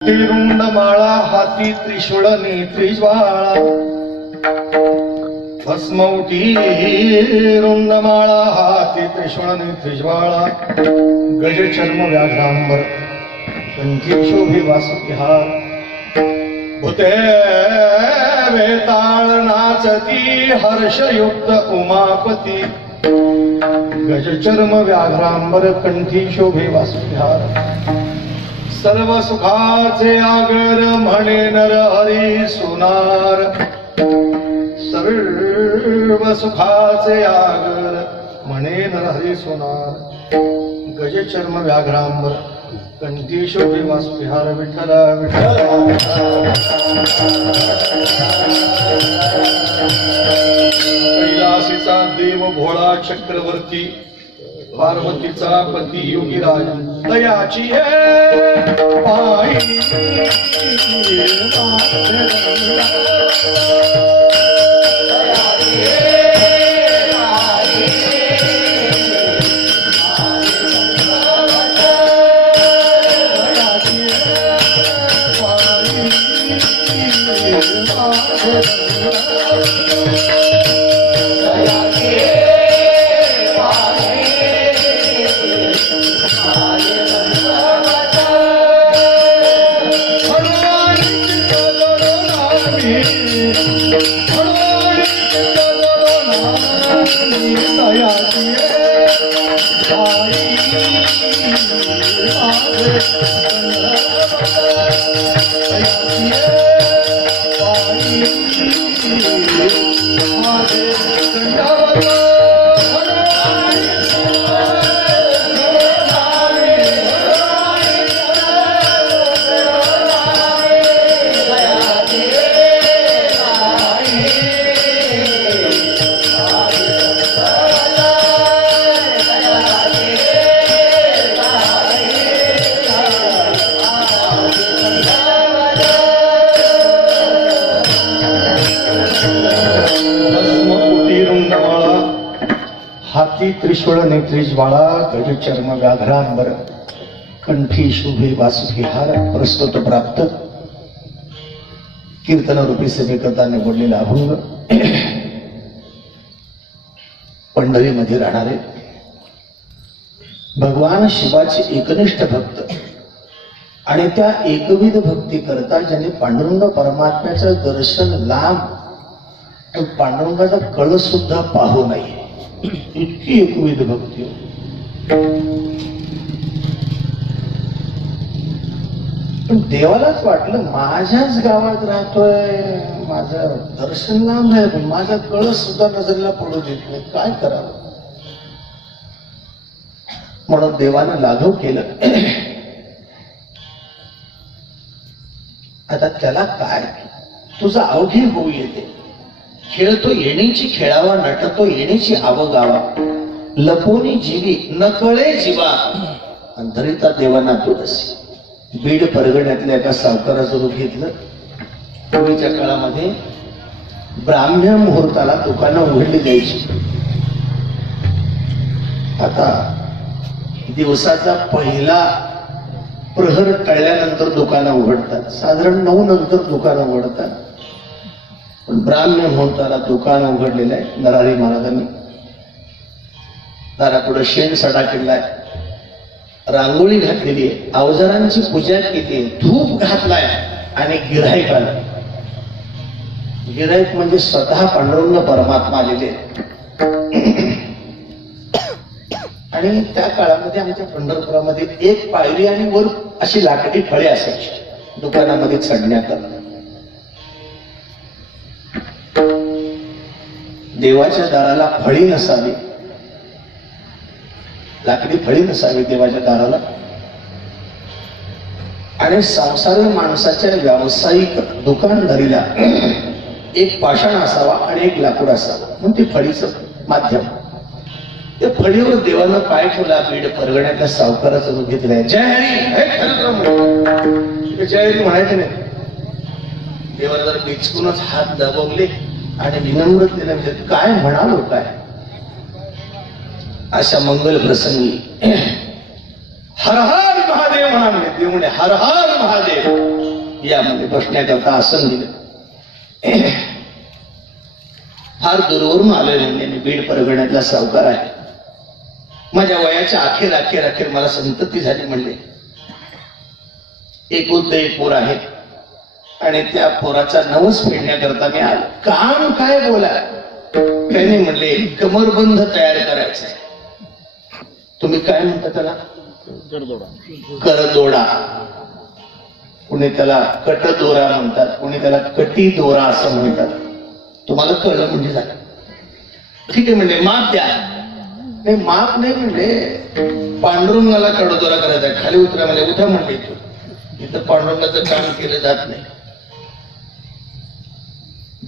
रुंडमाळा हाती त्रिशूळ नेत्री ज्वाळा भस्मौटी रुंडमाळा हाती त्रिशूळ नेत्री ज्वाळा गज चर्म व्याघ्रांबर कंठी शोभे वासुविहार भूते वेताळ नाचती हर्षयुक्त उमापती गज चर्म व्याघ्रांबर कंठी शोभे वासुविहार सर्व सुखाचे आगर म्हणे नर हरी सोनार सर्व सुखाचे आगर म्हणे नर हरी सोनार गज चर्म व्याघ्रांबर कंठी शोभे वासुविहार विठ्ठल विठ्ठल कैलासीचा देव भोळा चक्रवर्ती पार्वतीचा पती योगीराज दयाची पायी हाती त्रिशूळ नेत्री ज्वाळा गज चर्म व्याघ्रांबर कंठी शोभे वासुविहार प्रस्तुत प्राप्त कीर्तन रूपी सेवेकरता निवडलेला अभंग पंढरीमध्ये राहणारे भगवान शिवाचे एकनिष्ठ भक्त आणि त्या एकविध भक्ती करता ज्यांनी पांडुरंग परमात्म्याचं दर्शन लांब पांडुरंगाचा कळस सुद्धा पाहू नये इतकी एकविध भक्ती पण देवालाच वाटलं माझ्याच गावात राहतोय माझं दर्शन लांब आहे पण माझा कळस सुद्धा नजरेला पडू देत नाही काय करावं म्हणून देवानं लाघव केलं आता त्याला काय तुझा अवघी होऊ येते खेळतो येण्याची खेळावा नटतो येण्याची आवगावा लपोनी जीवी नकळे जीवा अंतरिता देवाना तुळसी बीड परगण्यातल्या एका सावकाराचं रूप घेतलं पूर्वीच्या काळामध्ये ब्राह्म्य मुहूर्ताला दुकानं उघडली जायची आता दिवसाचा पहिला प्रहर टळल्यानंतर दुकानं उघडतात साधारण 9 नंतर दुकानं उघडतात पण ब्राह्म्य मुहूर्ताला दुकान उघडलेलं आहे नरहरी महाराजांनी दारापुढे शेण सडा केलाय रांगोळी घातलेली आहे अवजारांची पूजा केली धूप घातलाय आणि गिऱ्हाईक आलं गिऱ्हाईक म्हणजे स्वतः पांडुरंग परमात्मा आलेले आणि त्या काळामध्ये आमच्या पंढरपुरामध्ये एक पायरी आणि वर अशी लाकडी फळे असायची दुकानामध्ये चढण्याकरता देवाच्या दाराला फळी नसावी लाकडी फळी नसावी देवाच्या दाराला आणि संसारी माणसाच्या व्यावसायिक दुकानदारीला एक पाषाण असावा आणि एक लाकूड असावा म्हणून ती फळीचं माध्यम त्या फळीवर देवानं पाय ठेवला बीड परगण्यातल्या सावकाराचं रूप घेतलंय जय हरी जय हरी म्हणायचं नाही देवाला जर बिचकूनच हात दबवले आणि विनम्रतेने विचारले काय म्हणालो काय अशा मंगल प्रसंगी हर हर महादेव म्हणाले देव म्हणे हर हर महादेव यामध्ये बसण्याकरता आसन दिलं. फार दूरवरून आलोय म्हणजे मी बीड परगण्यातला सावकार आहे. माझ्या वयाच्या अखेर अखेर अखेर मला संतती झाली म्हणले. एकुलते एक पोर आहे आणि त्या पोराचा नवस फेडण्याकरता मी आलो. काम काय बोला, त्याने म्हणले कमरबंध तयार करायचा आहे. तुम्ही काय म्हणता त्याला? करदोडा. कोणी त्याला कटदोरा म्हणतात, कोणी त्याला कटी दोरा असं म्हणतात. तुम्हाला कळलं म्हणजे झालं. ठीक आहे म्हणले माप द्या. नाही माप नाही म्हणले, पांडुरंगाला कडदोरा करायचा आहे. खाली उतरा म्हणजे उठा म्हणले. इथं पांडुरंगाचं काम केलं जात नाही.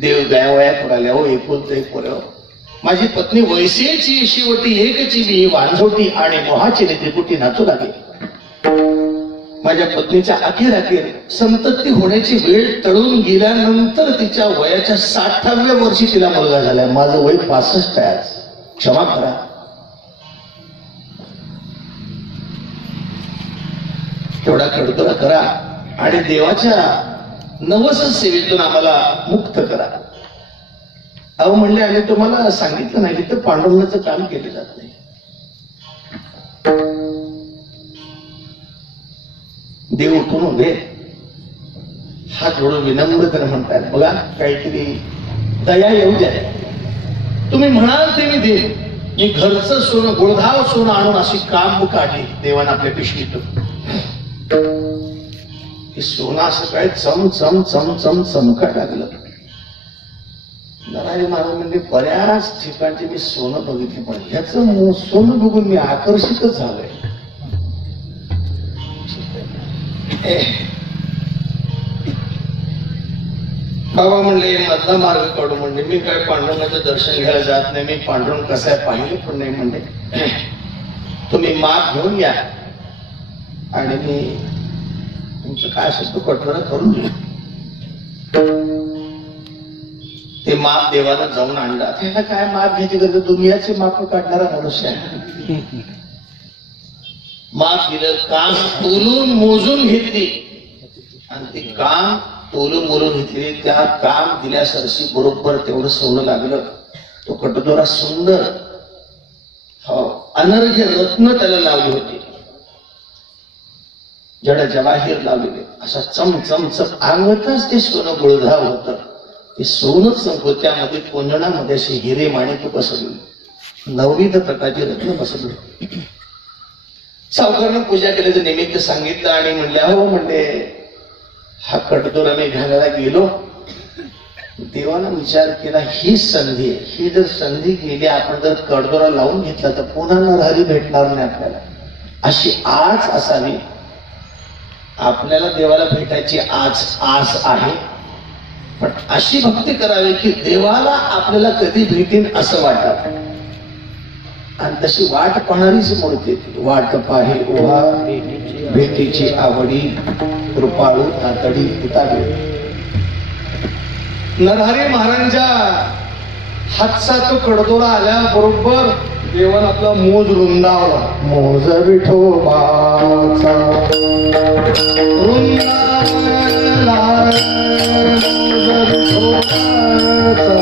देव गायवयात उडाल्या हो, एकुलते एक पोर. माझी पत्नी वैसेची शिवटी एकची बी वांझोटी आणि मोहाची त्रिपुटी नाचू लागली. माझ्या पत्नीच्या अखेर अखेर संतती होण्याची वेळ टळून गेल्यानंतर तिच्या वयाच्या 60व्या वर्षी तिला मुलगा झाला. माझं वय 65 आहे आज. क्षमा करा. तेवढा कडकडा करा आणि देवाच्या नवस सेवेतून आम्हाला मुक्त करा. अहो म्हणले आम्ही तुम्हाला सांगितलं नाही तर पांडुरंगाचं काम केलं जात नाही. देव उठून उभे हात जोडून विनम्रतेने म्हणतात बघा काहीतरी दया येऊ द्या. तुम्ही म्हणाल ते मी देईन. मी घरचं सोनं गुळधाव सोनं आणून अशी काम काढली देवानं आपल्या पिशवीतून. सोनं असं काय चम चम चम चम चमका लागलं. नरारी महाराज म्हणजे बऱ्याच ठिकाणची मी सोनं बघितली पण ह्याचं सोनं बघून मी आकर्षितच झालोय. बाबा म्हणले मधला मार्ग काढू म्हणले. मी काय पांडुरंगाचं दर्शन घ्यायला जात नाही. मी पांडुरंग कसं आहे पाहिलं पण नाही म्हणले. तुम्ही माप घेऊन या आणि मी तुमचं काय असेल तो कटोरा करून घेऊ. ते माप देवानं जाऊन आणला. त्याला काय माप घ्यायची गरज, दुनियाचे माप काढणारा मनुष्य आहे. माप दिलं, काम तोलून मोजून घेतली आणि ते काम तोलून मोलून घेतली. त्या काम दिल्यासरशी बरोबर तेवढं सोनं लागलं. तो कटोरा सुंदर हो अनर्घ्य रत्न त्याला लावली होती. जड जवाहीर लावलेले असा चम चम चम अंगतच ते सोनं गुळधाव होतं. ते सोनच नको, त्यामध्ये कोंजणामध्ये असे हिरे माणिक बसवले, 9 प्रकारचे रत्न बसवले. सावकारनं पूजा केल्याचं निमित्त सांगितलं आणि म्हणले हो म्हणले हा कटदोरा मी घालायला गेलो. देवानं विचार केला ही संधी आहे. ही जर संधी गेली आपण जर कडदोरा लावून घेतला तर पुन्हा नरहरी भेटणार नाही आपल्याला. अशी आज असावी. आपल्याला देवाला भेटायची आज आस आहे पण अशी भक्ती करावी की देवाला आपल्याला कधी भेटेन असं वाटावं. आणि तशी वाट पाहणारीच मूर्ती. वाट पाहे उभा भेटीची आवडी कृपाळू तातडी उतारे. नरहरी महाराजांच्या हातचा तो कडदोरा आल्याबरोबर देवान आपला मोज रुंदावला. मोज विठोबाचा रुंदावला मोज विठोबाचा.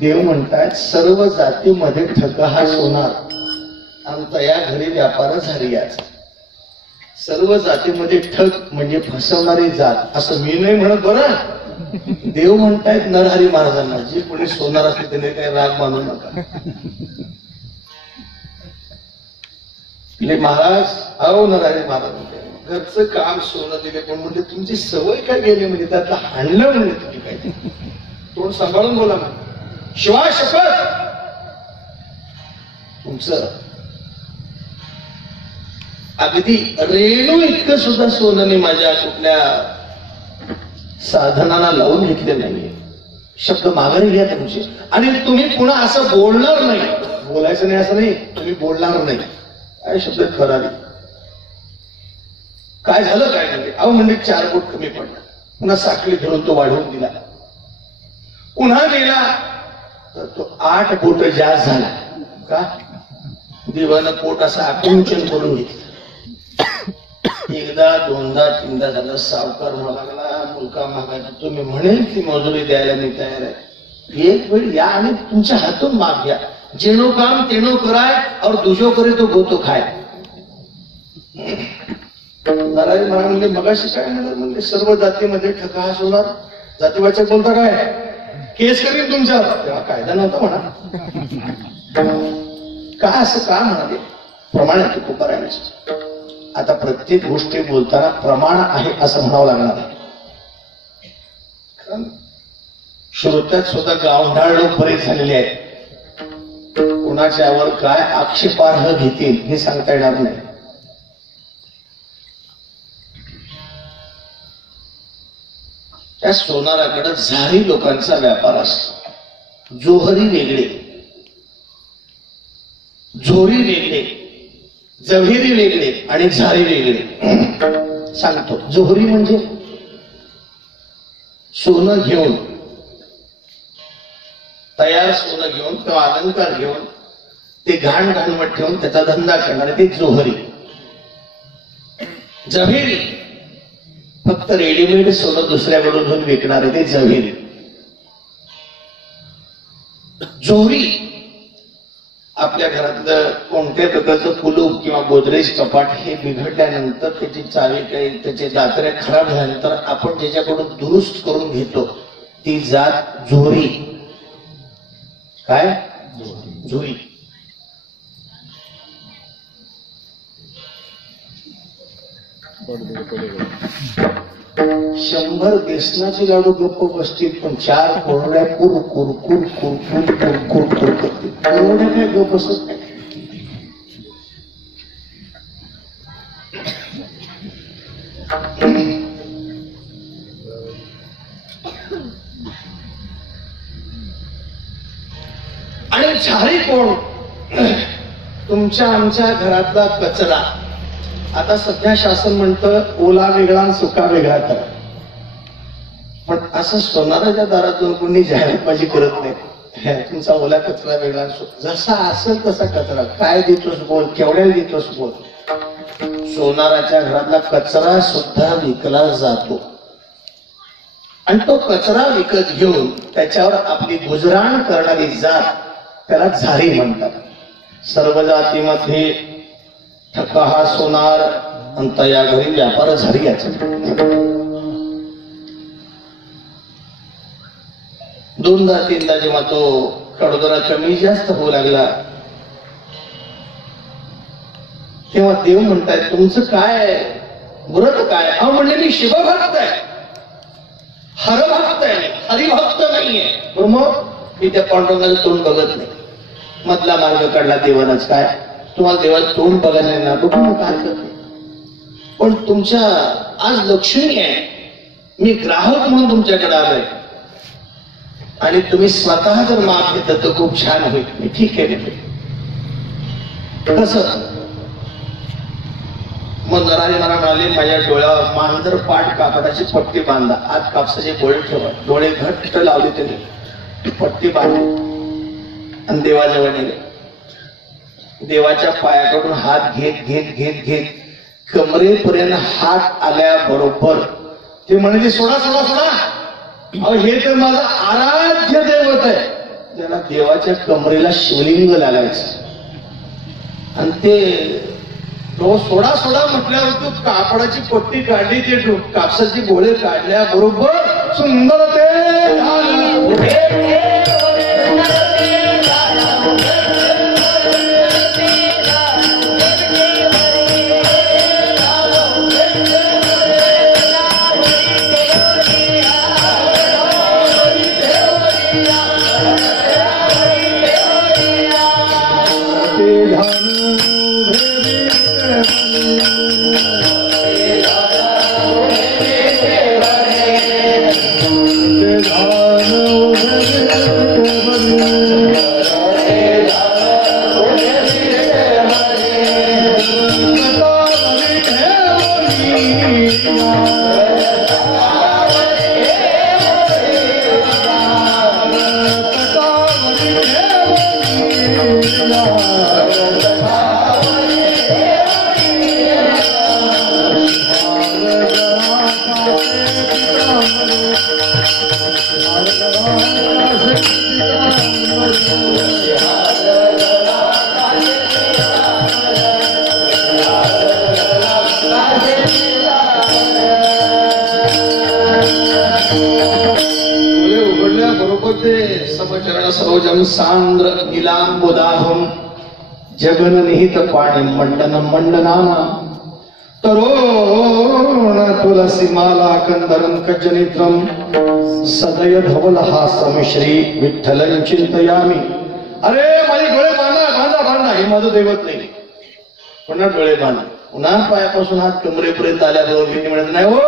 देव म्हणतात सर्व जातीमध्ये ठग हा सोनार आणि तया घरी व्यापार झाली आज. सर्व जातीमध्ये ठग म्हणजे फसवणारी जात असं मी नाही म्हणत बरं. देव म्हणतायत नरहरी महाराजांना, जे कोणी सोनार असते त्याने काही राग मानू नका. महाराज अहो नरहरी महाराज म्हणते घरचं काम सोनं दिले पण म्हणजे तुमची सवय काय गेली म्हणजे त्यातलं हाणलं म्हणजे तुम्ही काय तोंड सांभाळून बोला म्हणजे शिवाय शपथ तुमचं अगदी रेणू इतकं सुद्धा सोनं माझ्या कुठल्या साधनाला लावून घेतले नाहीये. शब्द माघारी घ्या तुमचे. आणि तुम्ही पुन्हा असं बोलणार नाही. बोलायचं नाही असं नाही, तुम्ही बोलणार नाही. काय शब्द खरा नाही. काय झालं काय म्हणजे अहो म्हणजे 4 फूट कमी पडला, पुन्हा साखळी धरून तो वाढवून दिला, पुन्हा गेला तर तो 8 फूट जास्त झाला. का देवानं पोट असं आकुंचन करून घेतलं. एकदा दोनदा तीनदा झालं, सावकार म्हणा लागला मुलगा मागायचा, तुम्ही म्हणेल ती मजुरी द्यायला मी तयार आहे. एक वेळ या आणि तुमच्या हातून माग घ्या. जेणो काम तेणो कराय और दुजो करे तो गोतो खाय. नरहरी महाराज म्हणजे मगाशी काय म्हणजे सर्व जातीमध्ये ठगा हा सोनार. जातीवाचक बोलता काय केस करीन तुमच्यावर. तेव्हा कायदा नव्हता म्हणा. का असं का म्हणाले प्रमाण आहे तुकोबारायांचे. आता प्रत्येक गोष्टी बोलताना प्रमाण आहे असं म्हणावं लागणार आहे. श्रोत्यात सुद्धा गावढाळ लोक बरेच झालेले आहेत. कोणाच्यावर काय आक्षेपार्ह घेतील हे सांगता येणार नाही. त्या सोनाराकडे झारी लोकांचा व्यापार असतो. जोहरी वेगळे, झोरी वेगळे, जव्हेरी वेगळे आणि झारी वेगळे. सांगतो जोहरी म्हणजे सोनं घेऊन, तयार सोनं घेऊन किंवा अलंकार घेऊन ते घाण घाणवट ठेवून त्याचा धंदा करणारे ते जोहरी. जव्हेरी फक्त रेडीमेड सोनं दुसऱ्याकडून घेऊन विकणारे ते जव्हेरी. जोहरी आपल्या घरातलं कोणत्या प्रकारचं कुलूप किंवा गोदरेज कपाट हे बिघडल्यानंतर त्याची चावी काही त्याचे दात्रे खराब झाल्यानंतर आपण ज्याच्याकडून दुरुस्त करून घेतो ती जात जोहरी. काय जोहरी. शंभर बेसनाचे लाडू गप्प बसतील पण 4 कोरड्या कुर कुर कुर कुर कुर कुर कुर कुर करतील. कोरड्या काय गप्प बसत नाही. आणि झारी कोण तुमच्या आमच्या घरातला कचरा. आता सध्या शासन म्हणतं ओला वेगळा आणि सुका वेगळा करा. पण असं सोनाराच्या दारातून कोणी जाहिरातबाजी करत नाही. तुमचा ओला कचरा वेगळा, जसा असेल तसा कचरा. काय देतोस बोल, केवढ्याला देतोस बोल. सोनाराच्या घरातला कचरा सुद्धा विकला जातो आणि तो कचरा विकत घेऊन त्याच्यावर आपली गुजराण करणारी जात त्याला झारी म्हणतात. सर्व जातीमध्ये ठका हा सोनार अंत या घरी व्यापार झाली. याचा 2दा 3दा जेव्हा तो कडदरा कमी जास्त होऊ लागला तेव्हा देव म्हणताय तुमचं काय व्रत काय. अहो म्हणले मी शिवभक्त आहे, हरभक्त आहे, हरिभक्त नाहीये. पण मग मी त्या पांडुरंगाचं तोंड बघत नाही. मधला मार्ग काढला देवानच. काय तुम्हाला देवाचं तोंड बघायला नाही ना बघून काय करते. पण तुमच्या आज लक्षणीय आहे, मी ग्राहक म्हणून तुमच्याकडे आलोय आणि तुम्ही स्वतः जर माफ घेतलं तर खूप छान होईल. मी ठीक आहे कसं. मग नरहरी महाराज म्हणाले माझ्या डोळ्यावर मांजर पाठ कापडाची पट्टी बांधा, आत कापसाचे बोळे ठेवा, डोळे घट्ट लावले त्यांनी, पट्टी बांधली आणि देवाजवळ नेले. देवाच्या पायाकडून हात घेत घेत घेत घेत कमरेपर्यंत हात आल्याबरोबर ते म्हणाले सोडा सोडा सोडा. अहो हे तर माझं आराध्य दैवत आहे. त्याला देवाच्या कमरेला शिवलिंग लागायचं आणि ते तो सोडा सोडा म्हटल्यावर तू कापडाची पट्टी काढली ते कापसाची गोळे काढल्या बरोबर सुंदर ते सरोजम सांद्र नीलांबुदाभम जगन निहित पाणी मंडन मंडनाना तरोण तुलसी माला कंदरम कजनित्रम सदय धवल हासम श्री विठ्ठलं चिंतयामी. अरे माझे डोळे बांधा बांधा बांधा, हे माझं दैवत नाही. पुन्हा डोळे बांधा, पुन्हा पायापासून हात कमरेपर्यंत आल्याबरोबर मी म्हणत नाही हो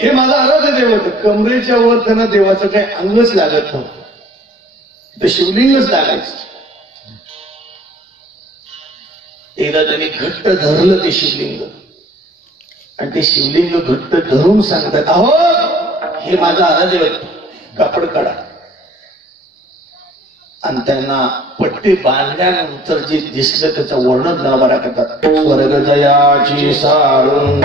हे माझं आराध्य दैवत. कमरेच्या वर त्यांना देवाचं काही अंगच लागत नव्हतं, ते शिवलिंगच लागायचं. एकदा त्यांनी घट्ट धरलं ते शिवलिंग आणि ते शिवलिंग घट्ट धरून सांगतात अहो हे माझा आराध्य दैवत, कापड काढा. आणि त्यांना पट्टी बांधल्यानंतर जे दिसलं त्याचं वर्णन जनावरा करतात. स्वर्ग जयाची सारुंग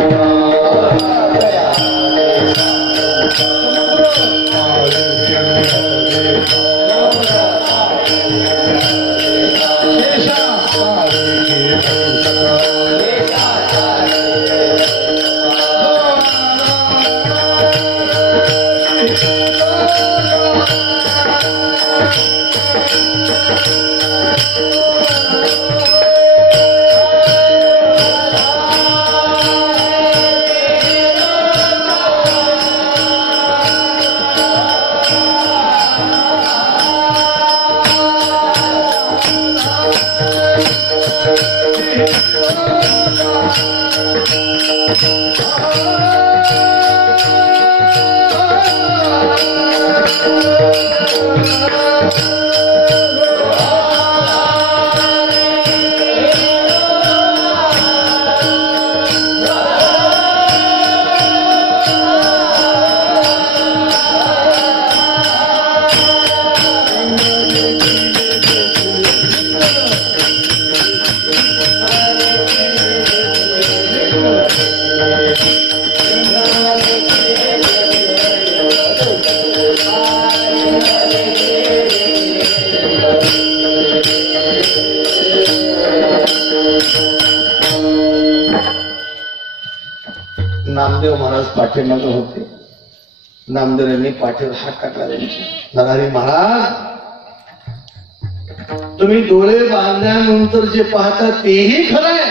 नामदेव महाराज पाठीमागे होते. नामदेव यांनी पाठीवर हात टाकला त्यांच्या. नरहरी महाराज तुम्ही डोळे बांधल्यानंतर जे पाहता तेही खरंय,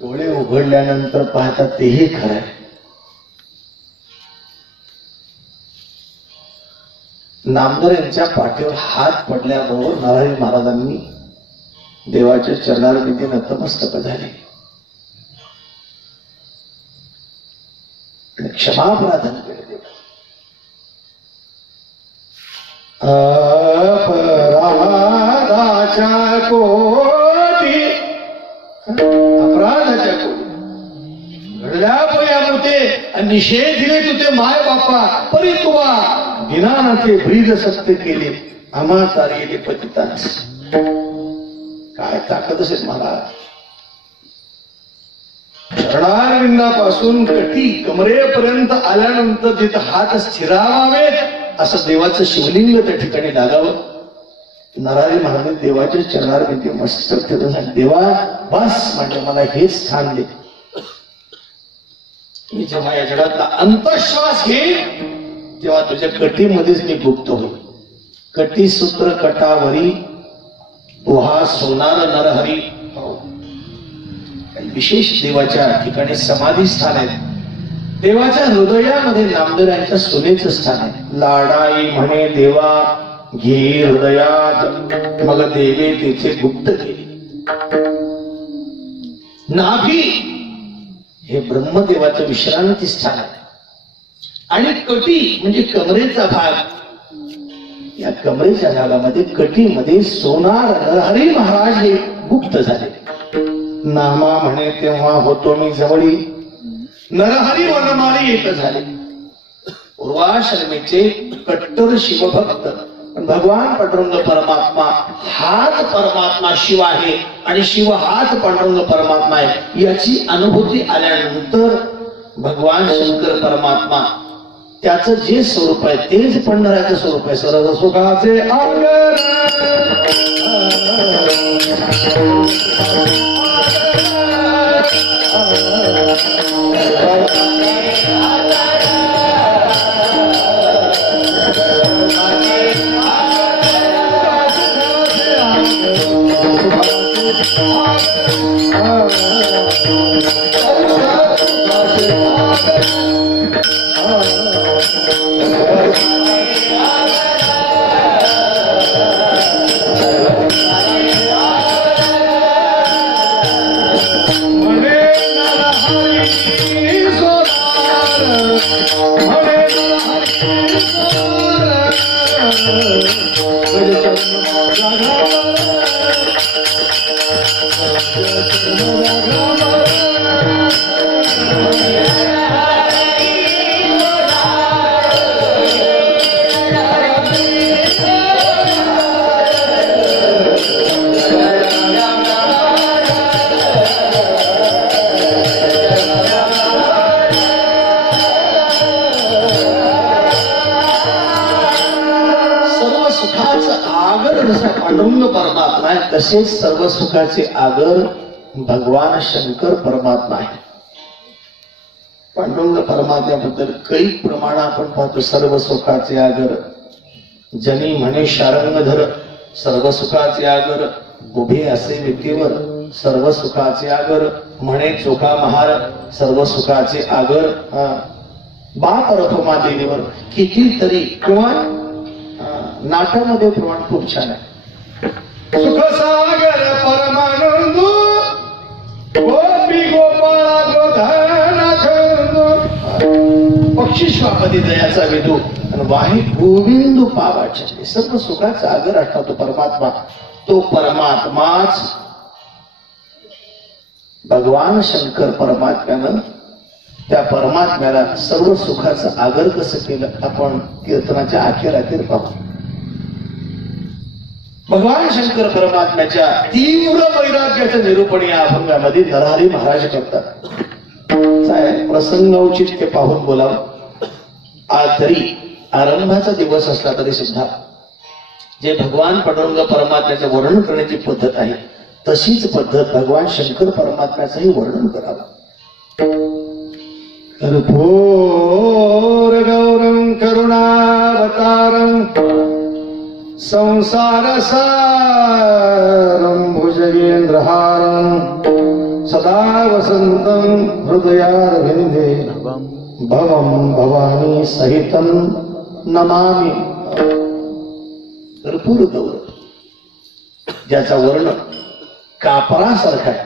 डोळे उघडल्यानंतर पाहता तेही खरंय. नामदेव यांच्या पाठीवर हात पडल्याबरोबर नरहरी महाराजांनी देवाच्या चरणारविधी नतमस्तक झाले. क्षमा प्रार्थना केली. अपराधाच्या कोटी, अपराधाच्या कोटी घडल्या पोयामुते आणि निषेध दिले तुझे माय बापा परी तुवा दिनानाचे ब्रीद सत्य केले आम्हा तारिले पतितास. काय ताकद असेल महाराज. चरणारविंदापासून कटी कमरेपर्यंत आल्यानंतर जिथं हात स्थिरावावे असं देवाचं शिवलिंग त्या ठिकाणी लागावं. नरहरी महाराज देवाच्या चरणार भिंती मस्तक ठेवून सांग, देवा बस म्हणजे मला हेच स्थान दे. मी जेव्हा या जगातला अंतश्वास घेईन तेव्हा तुझ्या कटीमध्येच मी गुप्त होईल. कटी सूत्र कटावरी पोहा सोनार नरहरी. विशेष देवाच्या ठिकाणी समाधी स्थान आहे. देवाच्या हृदयामध्ये नामदेवांच्या सुनेचं स्थान आहे. लाडाई म्हणे देवा घे हृदयात मग देवे तिथे गुप्त केली. नाभी हे ब्रह्मदेवाचं विश्रांती स्थान आहे. आणि कटी म्हणजे कमरेचा भाग. या कमरेच्या भागामध्ये कटीमध्ये सोनार नरहरी महाराज हे गुप्त झाले. नामा म्हणे तेव्हा होतो मी जवळी नरहरी वनमाली एक झाले. पूर्वाश्रमीचे कट्टर शिवभक्त. पण भगवान पांडुरंग परमात्मा हाच परमात्मा शिव आहे आणि शिव हाच पांडुरंग परमात्मा आहे याची अनुभूती आल्यानंतर भगवान शंकर परमात्मा त्याचं जे स्वरूप आहे तेच पंढराचं स्वरूप आहे. सर्व सुखाचे आगर परमात्मा आहे तसेच सर्व सुखाचे आगर भगवान शंकर परमात्मा आहे. पांडुरंग परमात्म्याबद्दल कैक प्रमाण आपण पाहतो. सर्व सुखाचे आगर जनी म्हणे शारंगधर सर्व सुखाचे आगर उभे असे विटेवर सर्व सुखाचे आगर म्हणे चोखा महार सर्व सुखाचे आगर बाप रथोमा देवीवर किती तरी किंवा नाट्यामध्ये प्रमाण खूप छान आहे. सुखसागर परमानंदू गोपी गोपाळा गोधना छंदू पक्षी श्वापदी दयाचा विदू आणि वाही गोविंदू पावाचे सर्व सुखाचा आगर असतो तो परमात्मा. तो परमात्माच भगवान शंकर परमात्म्यानं त्या परमात्म्याला सर्व सुखाचं आगर कसं केलं आपण कीर्तनाच्या अखेर पाहू. भगवान शंकर परमात्म्याच्या तीव्र वैराग्याचं निरूपण या अभंगामध्ये नरहरी महाराज करतात. प्रसंग औचित्य पाहून बोलावं. आज तरी आरंभाचा दिवस असला तरी सुद्धा जे भगवान पांडुरंग परमात्म्याचं वर्णन करण्याची पद्धत आहे तशीच पद्धत भगवान शंकर परमात्म्याचंही वर्णन करावं. कर्पूर गौरं करुणावतारं संसार सारं भुजगेंद्रहारं सदा वसंतं हृदयारविंदे भवं भवानी सहितं नमामि. कर्पूर गौर ज्याचा वर्ण कापरासारखा आहे.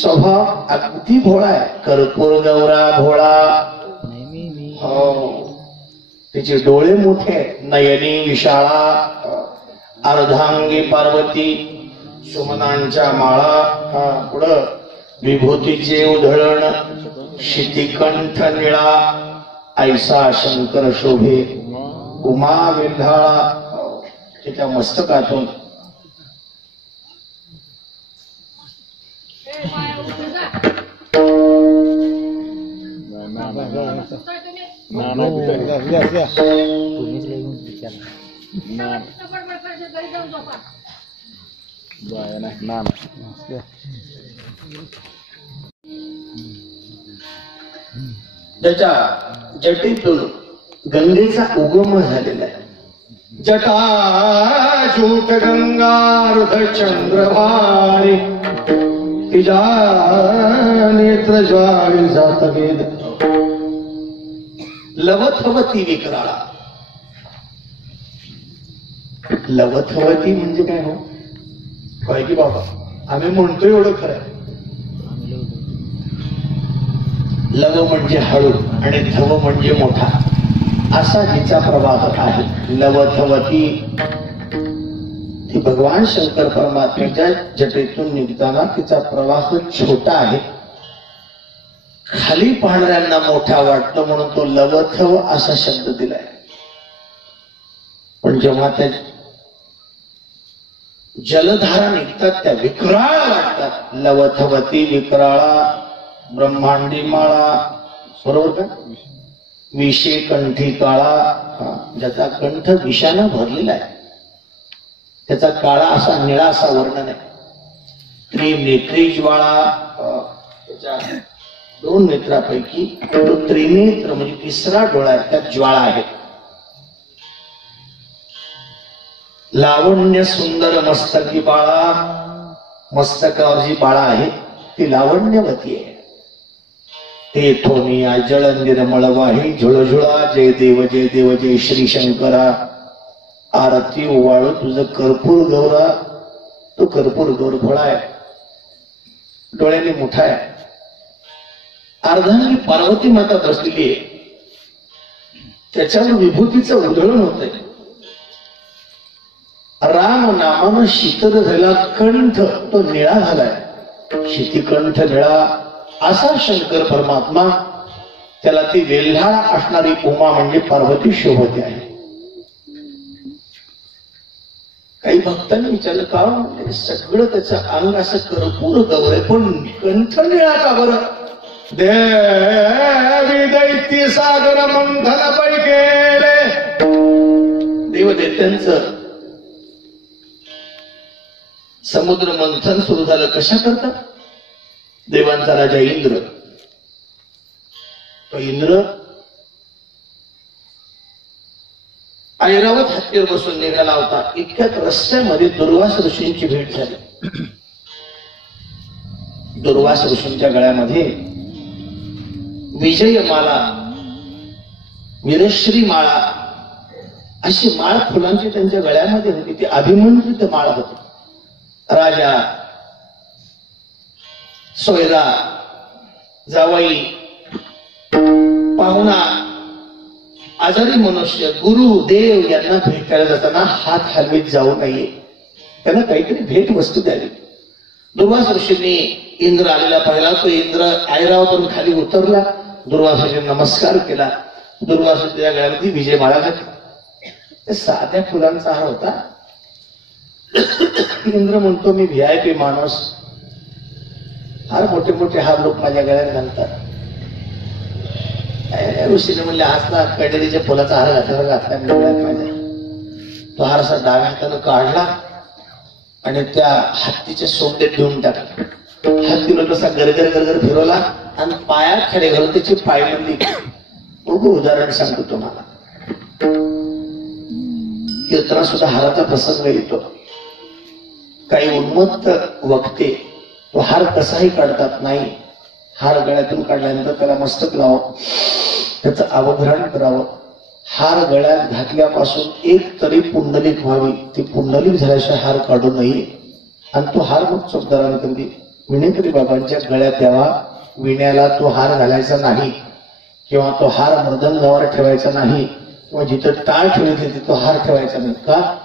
स्वभाव अगदी भोळा आहे. कर्पूर गौरा भोळा. हो तिचे डोळे मोठे नयनी विशाळा अर्धांगी पार्वती सुमनांच्या माळा पुढं विभूतीचे उधळण शितिकंठ निळा ऐसा शंकर शोभे उमा विंधाळा. तिच्या मस्तकातून त्याच्या जटीतून गंगेचा उगम झालेला आहे. जटाजूट गंगार्ध चंद्रवाणी तिजा नेत्र ज्वाळी जात वेद लवथवती विकराळा. लवथवती म्हणजे काय हो? काय की बाबा आम्ही म्हणतो एवढं खरं. लव म्हणजे हळू आणि थव म्हणजे मोठा असा जिचा प्रवाह आहे. लवथवती ती भगवान शंकर परमात्म्याच्या जटेतून निघताना तिचा प्रवाह छोटा आहे. खाली पाहणाऱ्यांना मोठा वाटतो म्हणून तो लवथव असा शब्द दिलाय. पण जेव्हा त्या जलधारा निघतात त्या विकराळ वाटतात. लवथवती विकराळा ब्रह्मांडी माळा. बरोबर का? विषे कंठी काळा. ज्याचा कंठ विषानं भरलेला आहे त्याचा काळा असा निळा असा वर्णन आहे. त्रिनेत्री ज्वाळा. त्याच्या दोन नेत्रापैकी तो त्रिनेत्र म्हणजे तिसरा डोळा आहे त्यात ज्वाळा आहे. लावण्य सुंदर मस्तकी बाळा. मस्तकावर जी बाळा आहे ती लावण्यवती आहे. ते थोनिया जळ निर्मळ वाही झुळझुळा. जय देव जय देव जय श्री शंकरा. आरती ओवाळू तुझं कर्पूर गौरा. तो कर्पूर गौर फळा आहे. डोळ्याने मोठा आहे. अर्धांगी पार्वती माता बसलेली आहे. त्याच्यावर विभूतीचं उधळण होत आहे. राम नामानं शीतल झाला कंठ तो निळा झालाय. शितिकंठ निळा असा शंकर परमात्मा. त्याला ती वेल्हाळ असणारी उमा म्हणजे पार्वती शोभते आहे. काही भक्तांनी विचारलं का म्हणजे सगळं त्याचं अंग असं कर्पूर गौर आहे पण कंठ निळा का बरं? देवी दैत्य सागर मंथन पैकेले. देवदैत्यांचं समुद्र मंथन सुरू झालं. कशा करता? देवांचा राजा इंद्र. तो इंद्र ऐरावत हत्तीवर बसून निघाला होता. इतक्यात रस्त्यामध्ये दुर्वास ऋषींची भेट झाली. दुर्वास ऋषींच्या गळ्यामध्ये विजयमाला वीरश्री माळा अशी माळ फुलांची त्यांच्या गळ्यामध्ये होती. ती अभिमंत्रित माळ होती. राजा सोयरा जावाई पाहुणा आजारी मनुष्य गुरु देव यांना भेटायला जाताना हात हलवीत जाऊ नये. त्यांना काहीतरी भेट वस्तू द्यावी. दुर्वास ऋषींनी इंद्र आलेला पाहिला. तो इंद्र ऐरावतून खाली उतरला. दुर्वास ऋषींनी नमस्कार केला. दुर्वास ऋषींच्या गळ्यामध्ये विजय माळा घातली. साध्या फुलांचा हार होता. इंद्र म्हणतो मी व्हीआयपी माणूस. फार मोठे मोठे हार लोक माझ्या गळ्यात घालतात. ऋषीने म्हणले हातला कैडरीच्या फुलाचा हार घातला माझ्या. तो हार असा डाव्या हातानं काढला आणि त्या हत्तीच्या सोंडेत घेऊन टाकला. हत्तीनं तसा गरगर गरगर फिरवला आणि पायात खडे घालून त्याची पायमंदी. उदाहरण सांगतो तुम्हाला. कीर्तना सुद्धा हाराचा प्रसंग येतो. काही उन्मत्त वक्ते तो हार कसाही काढतात. नाही, हार गळ्यातून काढल्यानंतर त्याला मस्तक लावावं, त्याचं अवघ्राण करावं. हार गळ्यात घातल्यापासून एक तरी पुंडलिक व्हावी. ती पुंडलिक झाल्याशिवाय हार काढू नये. आणि तो हार मग चोपदाराने कधी विणेकरी बाबांच्या गळ्यात द्यावा. विण्याला तो हार घालायचा नाही किंवा तो हार मृदंगावर ठेवायचा नाही किंवा जिथं टाळ ठेवायचे तिथं हार ठेवायचा नाही. का?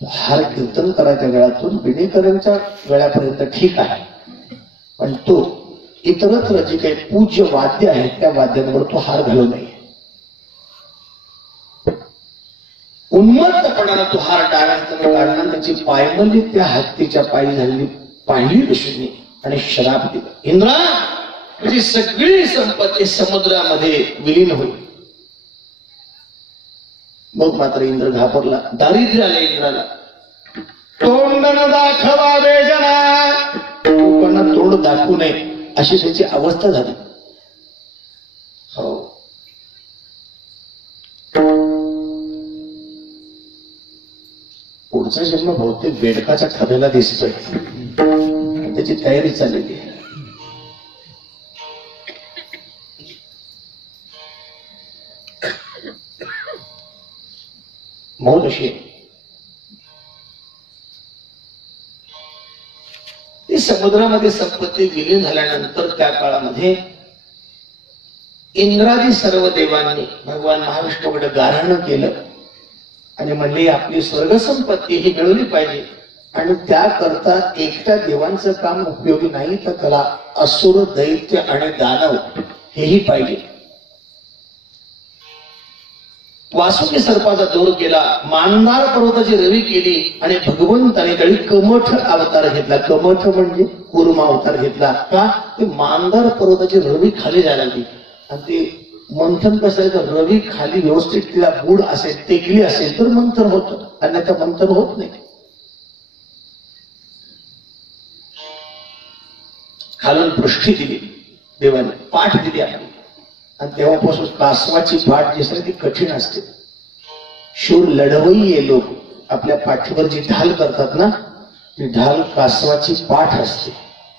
हार कीर्तन करायच्या गळ्यातून विणेकरांच्या गळ्यापर्यंत ठीक आहे, पण तो इतरत्र जे काही पूज्य वाद्य आहेत त्या वाद्यांवर तो हार घालू नये. उन्मत्तपणाला तो हार डाव्यातून काढला. त्याची पायमल्ली त्या हत्तीच्या पायी झालेली पाहिली ऋषींनी आणि श्राप दिला. इंद्रा तुझी सगळी संपत्ती समुद्रामध्ये विलीन होईल. मग मात्र इंद्र घाबरला, दारिद्र्य आलं इंद्राला. तोंड न दाखवा वेजना, लोकांना तोंड दाखवू नये अशी त्याची अवस्था झाली. हो, पुढचा जन्म बहुतेक बेडकाच्या खबेला दिसतोय, त्याची तयारी चाललेली आहे. मौत अशी ती समुद्रामध्ये संपत्ती विलीन झाल्यानंतर त्या काळामध्ये इंद्रादी सर्व देवांनी भगवान महाविष्णूकडे गाऱ्हाण केलं आणि म्हणले आपली स्वर्ग संपत्ती ही मिळवली पाहिजे, आणि त्याकरता एकट्या देवांचं काम उपयोगी नाही, तर त्याला असुर, दैत्य आणि दानव हेही पाहिजे. वासुकी सर्पाचा दोर केला, मांदार पर्वताची रवी केली आणि भगवंताने त्यावेळी कमठ अवतार घेतला. कमठ म्हणजे कूर्म अवतार घेतला. का? ते मांदार पर्वताची रवी खाली जायला लागली आणि ते मंथन कसं आहे, तर रवी खाली व्यवस्थित तिला बुड असेल, टेकली असेल तर मंथन होतं, अन्यथा मंथन होत नाही. खालून पृष्ठी दिली देवाने, पाठ दिली आपली, आणि तेव्हापासून कासवाची पाठ जी असते ती कठीण असते. शूर लढवई लोक आपल्या पाठीवर जी ढाल करतात ना, ती ढाल कासवाची पाठ असते.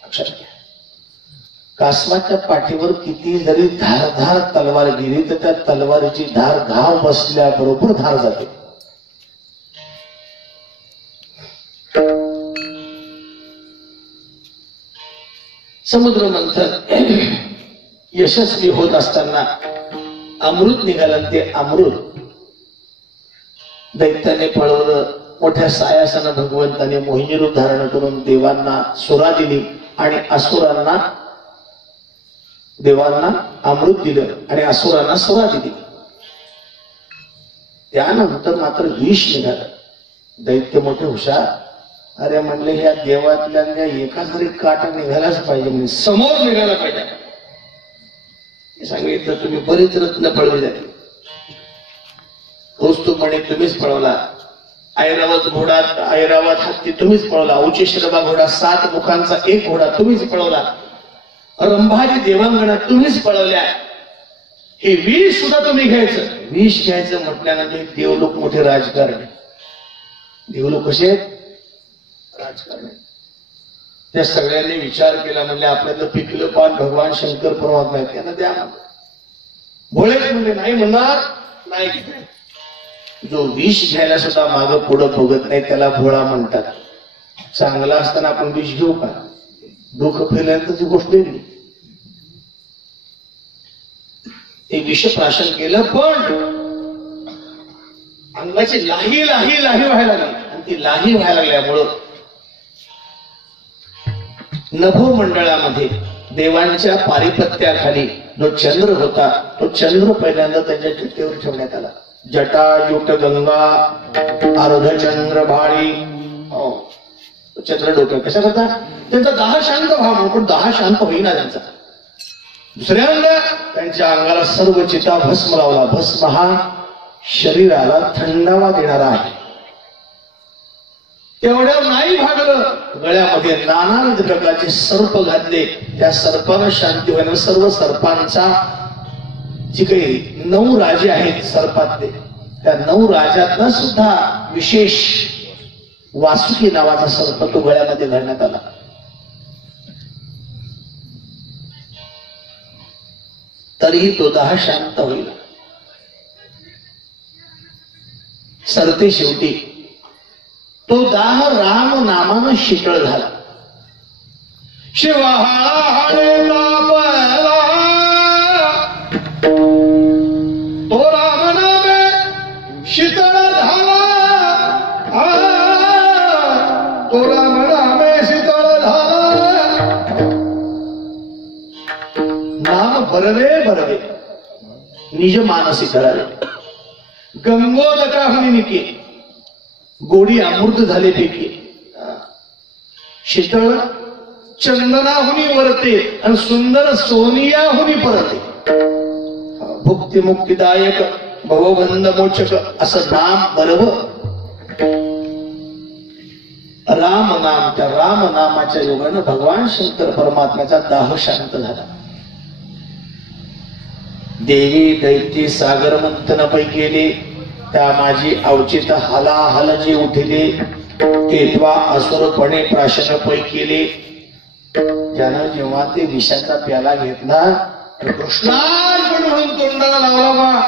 लक्षात घ्या, कासवाच्या पाठीवर किती जरी धारधार तलवार गेली तर त्या तलवारीची धार घाव बसल्याबरोबर धार जाते. समुद्र मंथन यशस्वी होत असताना अमृत निघालं. ते अमृत दैत्याने पळवलं. मोठ्या सायासानं भगवंताने मोहिनी रूप धारण करून देवांना सुरा दिली आणि असुरांना, देवांना अमृत दिलं आणि असुरांना सुरा दिली. त्यानंतर मात्र विष निघालं. दैत्य मोठे हुशार, अरे म्हणले ह्या देवातल्या एका जरी काटा निघालाच पाहिजे, म्हणजे समोर निघाला पाहिजे. सांगितलं तुम्ही बरेच रत्न पळवले जाते, कौस्तुभमणी तुम्हीच पळवला, ऐरावत घोडा, ऐरावत हत्ती तुम्हीच पळवला, उच्चश्रवा घोडा 7 मुखांचा एक घोडा तुम्हीच पळवला, रंभाजी देवांगणा तुम्हीच पळवल्या, हे विष सुद्धा तुम्ही घ्यायचं. विष घ्यायचं म्हटल्यानंतर देवलोक मोठे राजकारणी, देवलोक कसे राजकारणी, त्या सगळ्यांनी विचार केला. म्हणजे आपल्याला पिकलं पान भगवान शंकर परमात्मा आहेत, त्यांना द्या. भोळे म्हणजे नाही म्हणणार नाही. जो विष घ्यायला सुद्धा मागं पुढं बघत नाही त्याला भोळा म्हणतात. चांगला असताना आपण विष घेऊ का? डोकं फिरल्यानंतरची गोष्ट आहे. ते विष प्राशन केलं, पण अंगाची लाही लाही लाही व्हायला लागली, आणि ती लाही व्हायला लागल्यामुळं नभो मंडळामध्ये देवांच्या पारिपत्याखाली जो चंद्र होता, तो चंद्र पहिल्यांदा त्यांच्या जटेवर ठेवण्यात आला. जटायुक्त गंगा अर्धचंद्र भाळी. चंद्र डोक्यावर कशा करता? त्यांचा दाह शांत व्हावा, पण दाह शांत होईना त्यांचा. दुसऱ्यांदा त्यांच्या अंगाला सर्व चिता भस्म लावला. भस्म हा शरीराला थंडावा देणारा आहे. तेवढ्यावर नाही भागलं, गळ्यामध्ये नानाविध प्रकारचे सर्प घातले. त्या सर्पानं शांती होईना. सर्व सर्पांचा जी काही 9 राजे आहेत सर्पातले, त्या 9 राजांना सुद्धा विशेष वासुकी नावाचा सर्प तो गळ्यामध्ये घालण्यात आला. तरीही तो दाह शांत होईल. सरते शेवटी तो दाह राम नामानं शीतळ झाला. शिवहाळा हाळे तापला, तो राम नामे शीतळ झाला. तो राम नामे शीतळ झाला. नाम बरवे बरवे निज मानसी करावे. गंगोदकाहुनी निके, गोडी अमृत झाले पैकी. शीतळ चंदनाहुनी वरते आणि सुंदर सोनियाहुनी परते. भुक्ती मुक्तिदायक भवबंध मोचक असं नाम बरव राम नाम. त्या राम नामाच्या योगानं भगवान शंकर परमात्म्याचा दाह शांत झाला. देवी दैत्य सागर मंथन पैकेले त्या माझी अवचित हलाहल जे उठले तेव्हा असुरपणे प्राशन पैकेले. त्यानं जेव्हा ते विषाचा प्याला घेतला तर कृष्णार्पण म्हणून तोंडाला लावला बा.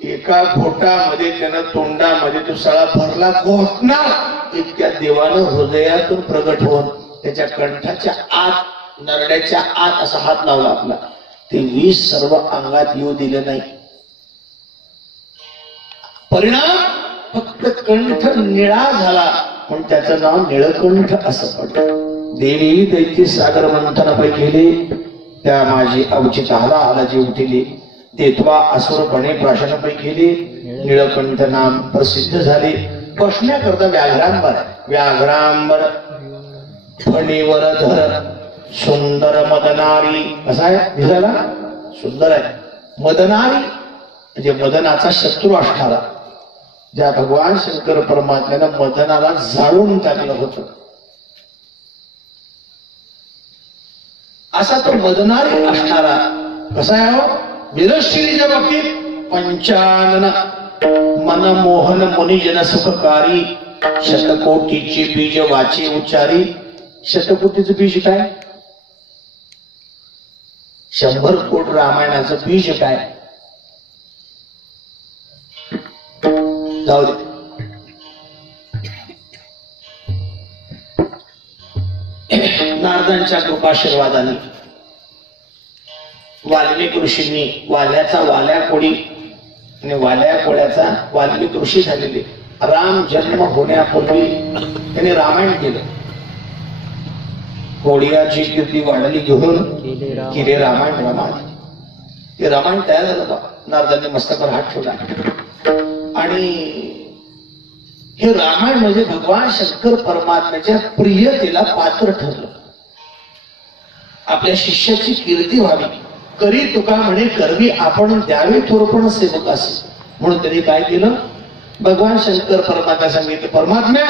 एका घोटामध्ये त्यानं तोंडामध्ये तो सळा भरला घोटणार इतक्या देवानं हृदयातून प्रगट होऊन त्याच्या कंठाच्या आत नरड्याच्या आत असा हात लावला आपला. ते विष सर्व अंगात येऊ दिले नाही. परिणाम फक्त कंठ निळा झाला पण त्याचं नाव निळकंठ असं पडलं. देवी दैत्य सागर मंथनापै गेले त्या माझी अवचित हाला जे उठिले तेव्हा असुरपणे प्राशनपै गेले निळकंठ नाम प्रसिद्ध झाले. बसण्याकरता व्याघ्रांबर व्याघ्रांबर फणीवर धर सुंदर मदनारी. कसा आहे दिसायला सुंदर आहे. मदनारी म्हणजे मदनाचा शत्रू असणारा. ज्या भगवान शंकर परमात्म्यानं मदनाला जाळून टाकलं होतं असा तो मदनारी असणारा. कसा आहे हो विरश्रीच्या बाबतीत पंचानन मनमोहन मुनिजन सुखकारी शतकोटीचे बीज वाचे उच्चारी. शतकोटीचं बीज काय? 100 कोट रामायणाचं बीज काय? जाऊ दे. नारदांच्या कृपाशीर्वादाने वाल्मिक ऋषींनी वाल्याचा वाल्या कोळी आणि वाल्या कोळ्याचा वाल्मिक ऋषी झालेले. राम जन्म होण्यापूर्वी त्यांनी रामायण केलं. कोळीयाची कीर्ती वाढली घेऊन केले रामायण. रामायण ते रामायण तयार झालं बा. नारदांनी मस्तकावर हात ठेवला आणि हे रामायण म्हणजे भगवान शंकर परमात्म्याच्या प्रियतेला पात्र ठरलं. आपल्या शिष्याची कीर्ती व्हावी. करी तुका म्हणे करवी आपण द्यावे थोरपण सेवक असे म्हणून त्यांनी काय केलं भगवान शंकर परमात्मा सांगितलं परमात्म्या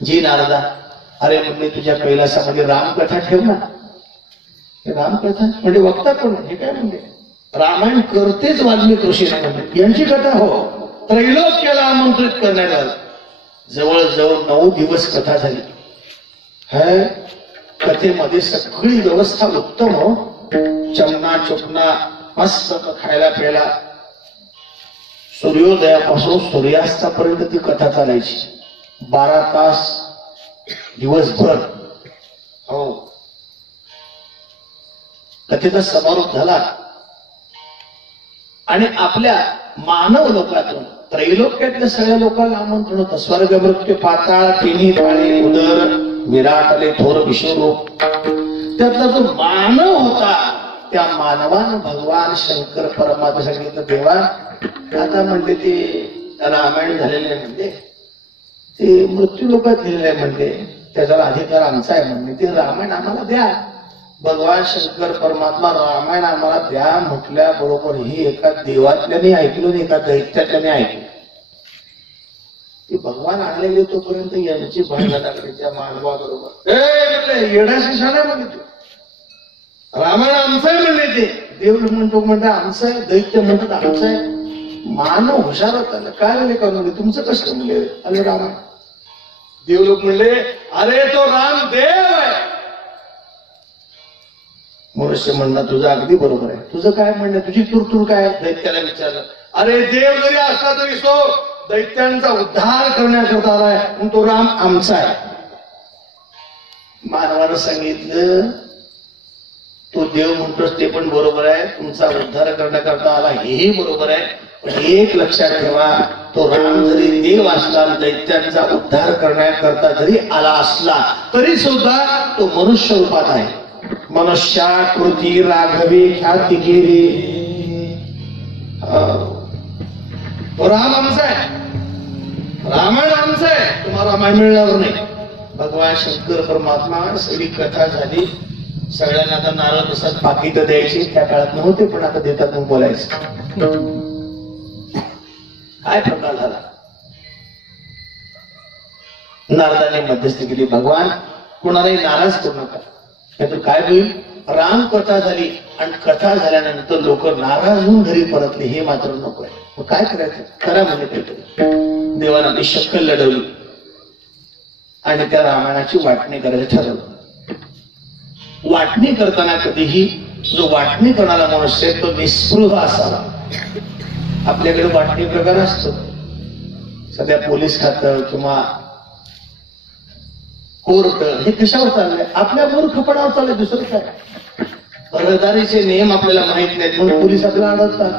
जी नारदा अरे म्हणजे तुझ्या कैलासामध्ये रामकथा ठेव ना. रामकथा म्हणजे वक्ता कोण हे काय म्हणते रामायण करतेच वाल्मिक ऋषी म्हणजे यांची कथा हो त्रैलोक्याला आमंत्रित करण्यात आलं. जवळजवळ 9 दिवस कथा झाली. है कथेमध्ये सगळी व्यवस्था उत्तम हो. चमना चुकना मस्त खायला प्यायला सूर्योदयापासून सूर्यास्तापर्यंत ती कथा चालायची. 12 तास दिवसभर. हो कथेचा समारोप झाला आणि आपल्या मानव लोकातून त्रैलोक्यातल्या सगळ्या लोकांना आमंत्रण होतं. स्वर्ग मृत्यू पाताळ तिन्ही ताळे उदर विराटले थोर विश्वरूप. त्यातला जो मानव होता त्या मानवानं भगवान शंकर परमात्मा सांगितलं देवा आता म्हणते ते रामायण झालेले आहे म्हणते ते मृत्यू लोकात लिहिलेलं आहे म्हणते त्याचा अधिकार आमचा आहे म्हणते ते रामायण आम्हाला द्या. भगवान शंकर परमात्मा रामायण आम्हाला द्या म्हटल्याबरोबर ही एका देवातल्याने ऐकलो आणि एका दैत्यातल्याने ऐकलं. ते भगवान आणलेले तोपर्यंत यांची भांडणं लागली त्या मानवाबरोबर. येण्याशी शाणा म्हणजे तू रामायण आमचं आहे म्हणले ते देव म्हणतो म्हणता आमचं आहे दैत्य म्हणतात आमचं आहे. मानव हुशार होता काय म्हणले का म्हणले तुमचं कष्ट म्हणले अरे रामायण. देव लोक म्हणले अरे तो राम देव आहे. मनुष्य म्हणणं तुझं अगदी बरोबर आहे. तुझं काय म्हणणं तुझी तुरतुर काय? दैत्याला विचारलं अरे देव जरी असला तरी तो दैत्यांचा उद्धार करण्याकरता आलाय म्हणून तो राम आमचा आहे. मानवानं सांगितलं तो देव म्हणतोस ते पण बरोबर आहे तुमचा उद्धार करण्याकरता आला हेही बरोबर आहे पण एक लक्षात ठेवा तो राम जरी देव असला दैत्यांचा उद्धार करण्याकरता जरी आला असला तरी सुद्धा तो मनुष्य रूपात आहे. मनुष्याकृती राघवे ख्याती गेली. तो राम आमचा आहे रामायण आमचं आहे तुम्हाला रामायण मिळणार नाही. भगवान शंकर परमात्मा सगळी कथा झाली. सगळ्यांना आता नारळ प्रसाद पाकिट द्यायची त्या काळात नव्हते पण आता देतात म्हणून बोलायचं. काय प्रकार झाला. नारदाने मध्यस्थी केली, भगवान कोणालाही नाराज करू नका, नाहीतर काय होईल, राम कथा झाली आणि कथा झाल्यानंतर लोक नाराज होऊन घरी परतले, हे मात्र नको आहे. मग काय करायचं, खरा म्हणजे काहीतरी. देवानं ती शक्कल लढवली आणि त्या रामायणाची वाटणी करायचं ठरवलं. वाटणी करताना कधीही जो वाटणी करणारा मनुष्य तो निस्पृह असावा. आपल्याकडे वाटणी प्रकार असतो, सध्या पोलीस खातं किंवा कोर्ट हे कशावर चाललंय, आपल्या मूर्खपणावर चाललंय, दुसरं काय. रहदारीचे नियम आपल्याला माहित नाहीत म्हणून पोलीस आपल्याला अडवतात,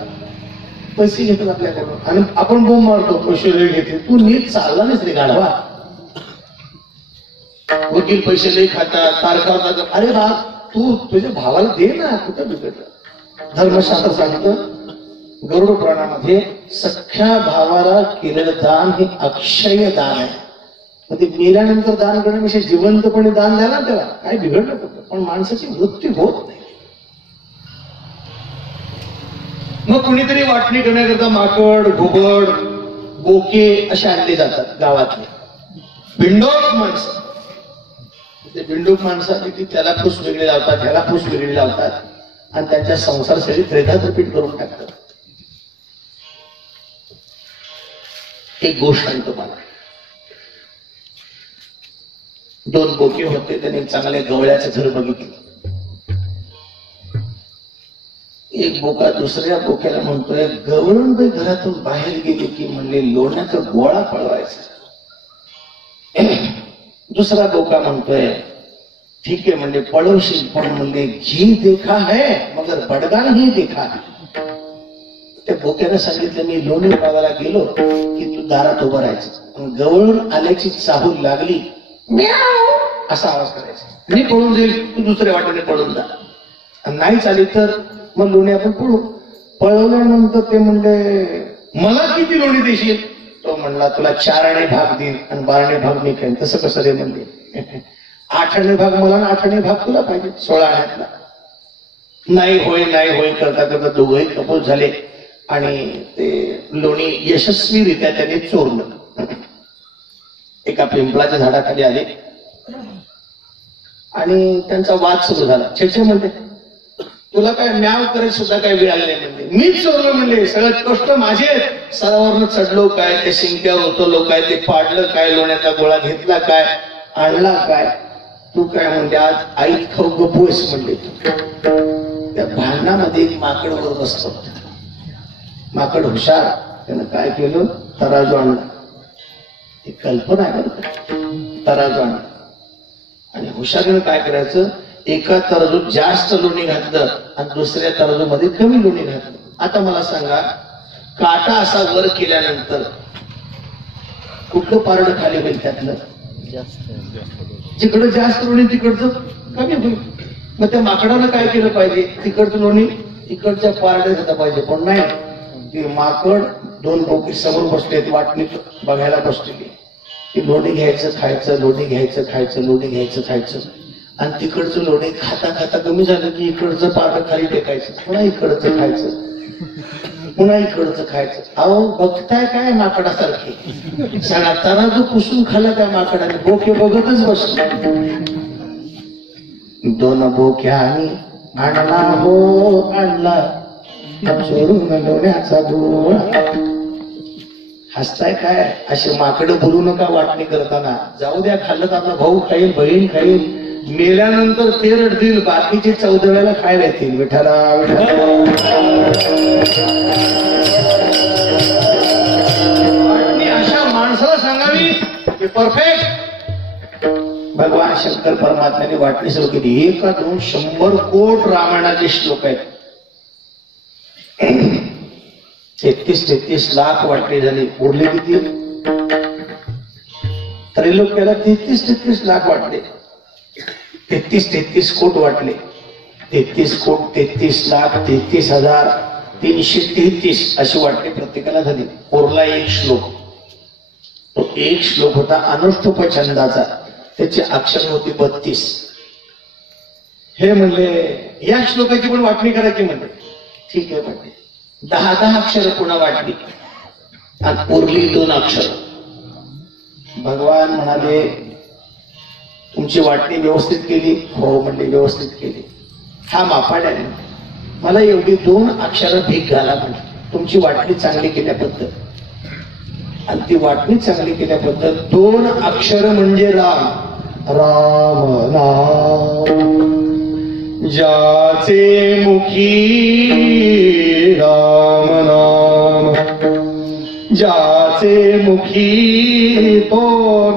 पैसे घेतात आपल्याकडून आणि आपण बोंब मारतो, पैसे घेते. तू नीट चालला नाहीस रे गाढवा. वकील पैसे लई खातात, तारखा. अरे बा, तू तुझ्या भावाला दे ना, कुठं बिघडलं. धर्मशास्त्र सांगतं गरुड पुराणामध्ये, सख्या भावाला केलेलं दान हे अक्षय दान आहे. मग ते मेल्यानंतर दान करण्यापेक्षा जिवंतपणे दान द्या ना, त्याला काय बिघडलं कुठं. पण माणसाची वृत्ती होत नाही. मग कुणीतरी वाटणी करण्याकरता माकड, घुबड, बोके असे आणले जातात गावातले. बिंडोक माणसं, ते बिंडूक माणसापैकी त्याला फूस वेगळे लावतात, त्याला फूस वेगळे लावतात आणि त्यांच्या संसार शैली त्रेधात रिपीट करून टाकतात. एक गोष्ट सांगतो मला. दोन बोके होते, त्यांनी चांगल्या गवळ्याचं घर बघितलं. एक बोका दुसऱ्या बोक्याला म्हणतोय, गवळणबाई घरातून बाहेर गेली की म्हणले लोण्याचा गोळा पळवायचा. दुसरा बोका म्हणतोय, ठीक आहे म्हणले पळवशील, पण म्हणले घी देखा है मगर बडगा नाही देखा. त्या बोक्यानं सांगितलं, मी लोणी पळवायला गेलो की तू दारात उभं राहायचं, गवळून आल्याची चाहूल लागली असा आवाज करायचा. मी पळून जाईल, तू दुसऱ्या वाटेने पळून जा. नाही चाली तर मग लोणी आपण पळू. पळवल्यानंतर ते म्हणले, मला किती लोणी देशील. तो म्हणला, तुला 4 आणे भाग देईन आणि 12 आणे भाग मी खाईन. तसं कसं रे म्हणले, 8 आणे भाग मला आणि 8 आणे भाग तुला पाहिजे, 16 आण्यातला. नाही होय नाही होय करता करता दोघंही कपोल झाले आणि ते लोणी यशस्वीरित्या त्याने चोरलं. एका पिंपळाच्या झाडाखाली आले आणि त्यांचा वाद सुरू झाला. छेछे म्हणते, तुला काय म्याव करत सुद्धा काय वेळ आले नाही म्हणले, मीच चोरलं म्हणले, सगळं कष्ट माझे. सरावरनं चढलो काय, ते शिंक्यावर उतरलो काय, ते पाडलं काय, लोण्याचा गोळा घेतला काय, आणला काय. तू काय म्हणते, आज आई खाऊ गपोस म्हणले. त्या भांडणामध्ये एक माकड वर बसतो. माकड हुशार, त्यानं काय केलं, तराजू आणला. एक कल्पना आहे बरं, तराजू आणला आणि हुशारीनं काय करायचं, एका तराजूत जास्त लोणी घातलं आणि दुसऱ्या तराजूमध्ये कमी लोणी घातलं. आता मला सांगा, काटा असा वर केल्यानंतर कुठलं पारड खाली होईल त्यातलं, जिकडं जास्त लोणी तिकडचं कमी होईल. मग त्या माकडानं काय केलं पाहिजे, तिकडचं लोणी इकडच्या पारड्यात घेतलं पाहिजे. पण नाही, ते माकड 2 बोके समोर बसलेत, वाटणीत बघायला बसलेली. ते लोणी घ्यायचं खायचं, लोणी घ्यायचं खायचं, लोणी घ्यायचं खायचं आणि तिकडचं लोणी खाता खाता कमी झालं की इकडचं पारड खाली टेकायचं, पुन्हा इकडचं खायचं, पुन्हा इकडचं खायचं. अहो बघताय काय माकडासारखे, सगळा तराजू पुसून खाल्ला त्या माकडाने. बोके बघतच बसलो. 2 बोक्यानी आणला हो आणला चोरून लोण्याचा गोळा. हसताय काय, असे माकडं बोलू नका वाटणी करताना. जाऊ द्या, खाल्लं तर आपला भाऊ खाईल, बहीण खाईल, मेल्यानंतर ते रडतील, बाकीचे 14 वेळेला खायला येतील. विठाला वाटणी अशा माणसाला सांगावी की परफेक्ट. भगवान शंकर परमात्म्याने वाटणी सुरू केली. 1 का 2 100 कोट रामायणाचे श्लोक आहेत. 33 लाख वाटणी झाली. उरले किती, त्रैलोक्याला 33 लाख वाटले. 33 कोट वाटले. 33 कोट 33 लाख 33,333 अशी वाटणी प्रत्येकाला झाली. उरला 1 श्लोक. तो 1 श्लोक होता अनुष्ठुप छंदाचा. त्याची अक्षर होती 32. हे म्हणले या श्लोकाची पण वाटणी करायची म्हणले. ठीक आहे म्हणले. 10 अक्षर पुन्हा वाटली. आणि उरली 2 अक्षर. भगवान म्हणाले तुमची वाटणी व्यवस्थित केली? हो म्हणले व्यवस्थित केली. हा मापाड्याने मला एवढी 2 अक्षर भीक घाला म्हणजे तुमची वाटणी चांगली केल्याबद्दल. आणि ती वाटणी चांगली केल्याबद्दल 2 अक्षर म्हणजे राम. राम नाम ज्याचे मुखी राम नाम ज्याचे मुखी तो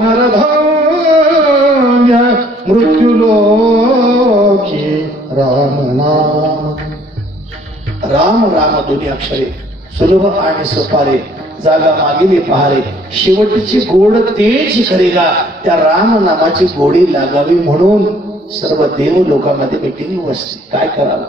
नरधन्य मृत्युलोकी राम नाम. राम राम 2 अक्षरे सुलभ आणि सोपारे जागा मागिले पहारे शेवटची गोड तेच खरेगा. त्या राम नामाची गोडी लागावी म्हणून सर्व देव लोकांमध्ये मीटिंग बसली. काय करावं?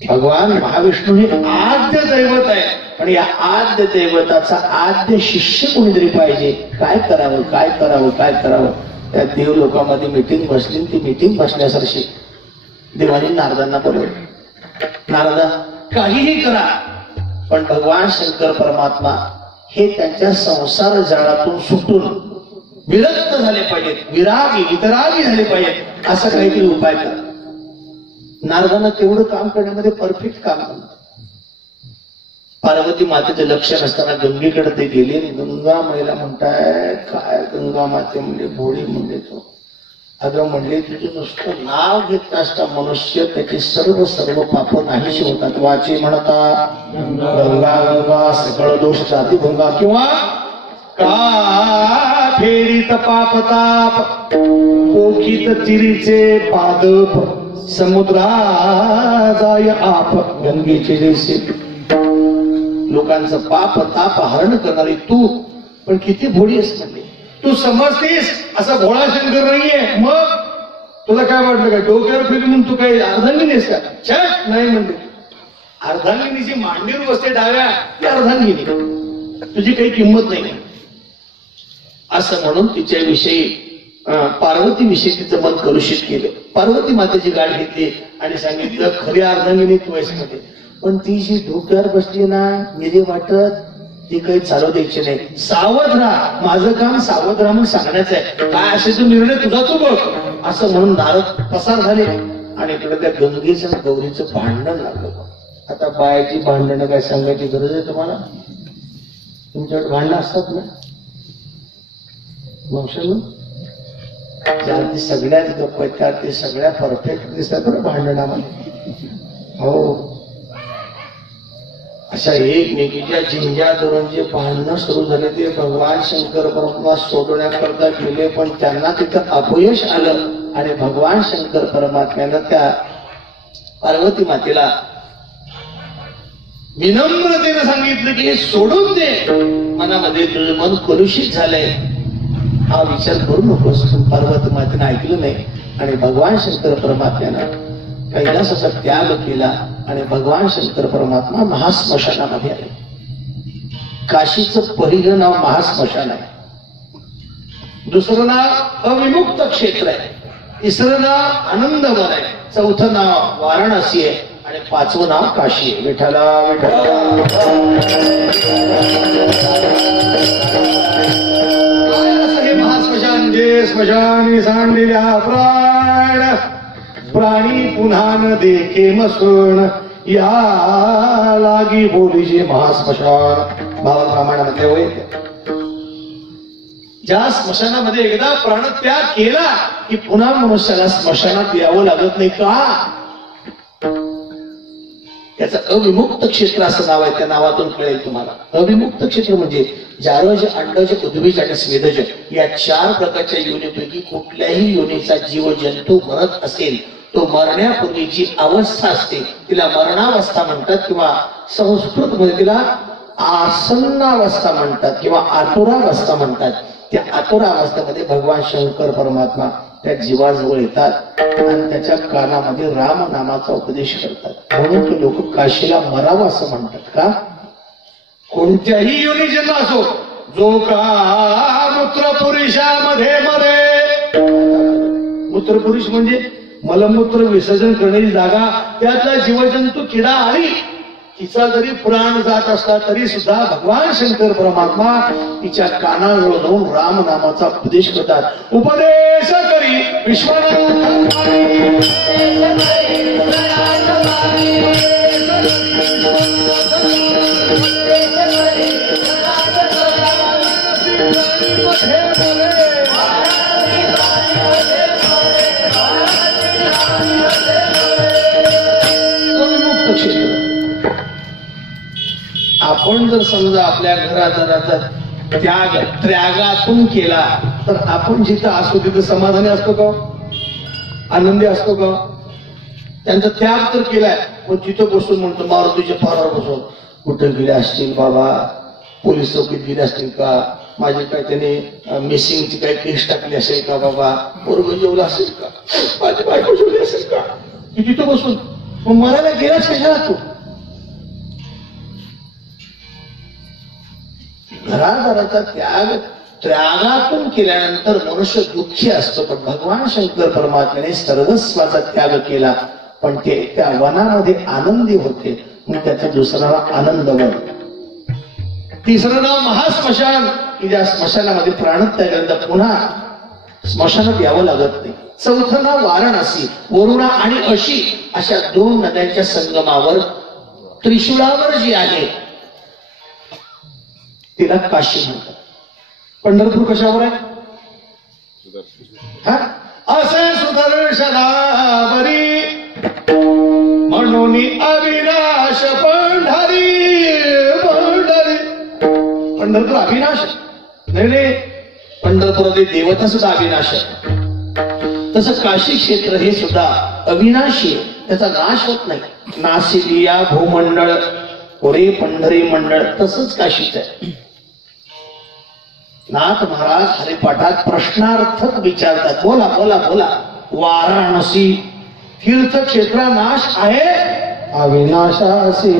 भगवान महाविष्णू हे आद्य दैवत आहे पण या आद्य दैवताचा आद्य शिष्य कोणीतरी पाहिजे. काय करावं काय करावं काय करावं? त्या देव लोकांमध्ये मीटिंग बसली. ती मीटिंग बसण्यासारखी देवाने नारदांना बोलवलं. नारदा काहीही करा पण भगवान शंकर परमात्मा हे त्यांच्या संसार जाळातून सुटून विरक्त झाले पाहिजेत, विरागी वितरागी झाले पाहिजेत, असा काहीतरी उपाय करा. नारदांना तेवढं काम करण्यामध्ये परफेक्ट काम करणार. पार्वती मातेचं लक्ष नसताना गंगेकडे ते गेले आणि गंगा महिला म्हणताय काय गंगा माते म्हणजे भोळी म्हणजे तो. अगं म्हणले तुझं नुसतं नाव घेत असता मनुष्य त्याची सर्व सर्व पाप नाहीशी होतात. वाचे म्हणता गंगा गंगा सकळ दोष जाती गंगा किंवा का फेरीत पाप ताप पोखीत चिरीचे पादप समुद्रा जाय आप गंगेचे जैसे. लोकांचं पाप ताप हरण करणारी तू पण किती भोळी आहेस म्हणले. तू समजतेस असा भोळा शंकर नाहीये. मग तुला काय वाटलं काय डोक्यावर फिरी म्हणून तू काही अर्धांगिनी आहेस का? छट नाही म्हणते. अर्धांगिनीची मांडीवर बसते डाव्या ती अर्धांगिनी. तुझी काही किंमत नाही असं म्हणून तिच्याविषयी पार्वती विषयी तिचं मन कलुषित केलं. पार्वती मातेची गाठ घेतली आणि सांगितलं खरी अर्धांगिनी तू आहेस मध्ये. पण ती जी डोक्यावर बसली ना निधी वाटत ती काही चालू द्यायची नाही. सावध राहा. माझं काम सावध राहा म्हणून सांगण्याचं आहे. काय असेल तो निर्णय तुझा तू बघ असं म्हणून नारद पसार झाले आणि इकडे त्या गंगेचं आणि गौरीचं भांडण लागलं. आता बायाची भांडणं काय सांगायची गरज आहे तुम्हाला? तुमच्याकडे भांडणं असतात ना वंशाला? ज्याला ती सगळ्यात गप्प आहेत ते सगळ्या परफेक्ट दिसतात बरं भांडणामध्ये. हो अशा एकमेकीच्या झिंग्या धरून जे भांडणं सुरू झाले ते भगवान शंकर परमात्मा सोडवण्याकरता गेले पण त्यांना तिथं अपयश आलं आणि भगवान शंकर परमात्म्यानं त्या पार्वती मातेला विनम्रतेनं सांगितलं की हे सोडून दे. मनामध्ये तुझं मन कलुषित झालंय हा विचार करू नकोस. पार्वती मातेनं ऐकलं नाही आणि भगवान शंकर परमात्म्यानं कैलासाचा त्याग केला आणि भगवान शंकर परमात्मा महास्मशानामध्ये आले. काशीचं पहिलं नाव महास्मशान आहे. दुसरं नाव अविमुक्त क्षेत्र आहे. तिसरं नाव आनंदवन आहे. चौथं नाव वाराणसी आहे आणि 5वं नाव काशी आहे. विठ्ठला विठ्ठला. काय असं हे महास्मशान जे स्मशानी सांडलेल्या प्राण प्राणी पुन्हा न देखे मसण या लागी बोलीचे महास्मशान. भावा प्रमाणामध्ये होय ज्या स्मशानामध्ये एकदा प्राणत्याग केला की पुन्हा मनुष्याला स्मशानात यावं लागत नाही का? त्याचं अविमुक्त क्षेत्र असं नाव आहे. त्या नावातून कळेल तुम्हाला. अविमुक्त क्षेत्र म्हणजे जारज अंडज उद्भिज आणि स्वेदज या 4 प्रकारच्या योनीपैकी कुठल्याही योनीचा जीव जंतू मरत असेल तो मरण्यापूर्वी जी अवस्था असते तिला मरणावस्था म्हणतात किंवा संस्कृत मध्ये तिला आसन्नावस्था म्हणतात किंवा आतुरावस्था म्हणतात. त्या आतुरावस्थेमध्ये भगवान शंकर परमात्मा त्या जीवाजवळ येतात आणि त्याच्या कानामध्ये राम नामाचा उपदेश करतात. म्हणून ते लोक काशीला मरावं असं म्हणतात. का? कोणत्याही योनी जन्म असो जो का मूत्रपुरुषामध्ये मरे. मूत्रपुरुष म्हणजे मलमूत्र विसर्जन करण्याची जागा. त्यातला जीवजंतू किडा आली तिचा जरी प्राण जात असला तरी सुद्धा भगवान शंकर परमात्मा तिच्या कानाजवळ जाऊन राम नामाचा उपदेश करतात. उपदेश करी विश्वनाथ आपण जर समजा आपल्या घराचा त्यागातून केला तर आपण जिथं असतो तिथं समाधानी असतो का, आनंदी असतो का? त्यांचा त्याग तर केलाय पण तिथं बसून म्हणतो मारुतीच्या पारावर बसून कुठे गेले असतील बाबा, पोलीस चौकीत गेले असतील का, माझी काय त्याने मिसिंगची काही केस टाकली असेल का बाबा, बरोबर जेवलं असेल का, माझी बायको जेवली असेल का, तिथं बसून मग मरायला गेलाच कशाला तू? घरादाराचा त्यागातून केल्यानंतर मनुष्य दुःखी असतो. पण भगवान शंकर परमात्म्याने सर्वस्वाचा त्याग केला पण ते त्या वनामध्ये आनंदी होते. मग त्याचा दुसरा नाव आनंदवन, तिसरं नाव महास्मशान की ज्या स्मशानामध्ये प्राणत्यागानंतर पुन्हा स्मशानात यावं लागत नाही. चौथं नाव वाराणसी, वरुणा आणि अशी अशा दोन नद्यांच्या संगमावर त्रिशूळावर जी आहे तिला काशी म्हणतात. पंढरपूर कशावर आहे? असे सुदर्शनावरी म्हणून अविनाश पंढरी. पंढरपूर अविनाश नाही, पंढरपुरातील देवता सुद्धा अविनाश आहे. तसं काशी क्षेत्र हे सुद्धा अविनाशी आहे, त्याचा नाश होत नाही. नासिलिया भूमंडळ कोरे पंढरी मंडळ तसंच काशीच आहे. नाथ महाराज हरिपाठात प्रश्नार्थक विचारतात, बोला बोला बोला. वाराणसी तीर्थक्षेत्र नाश आहे, अविनाशासी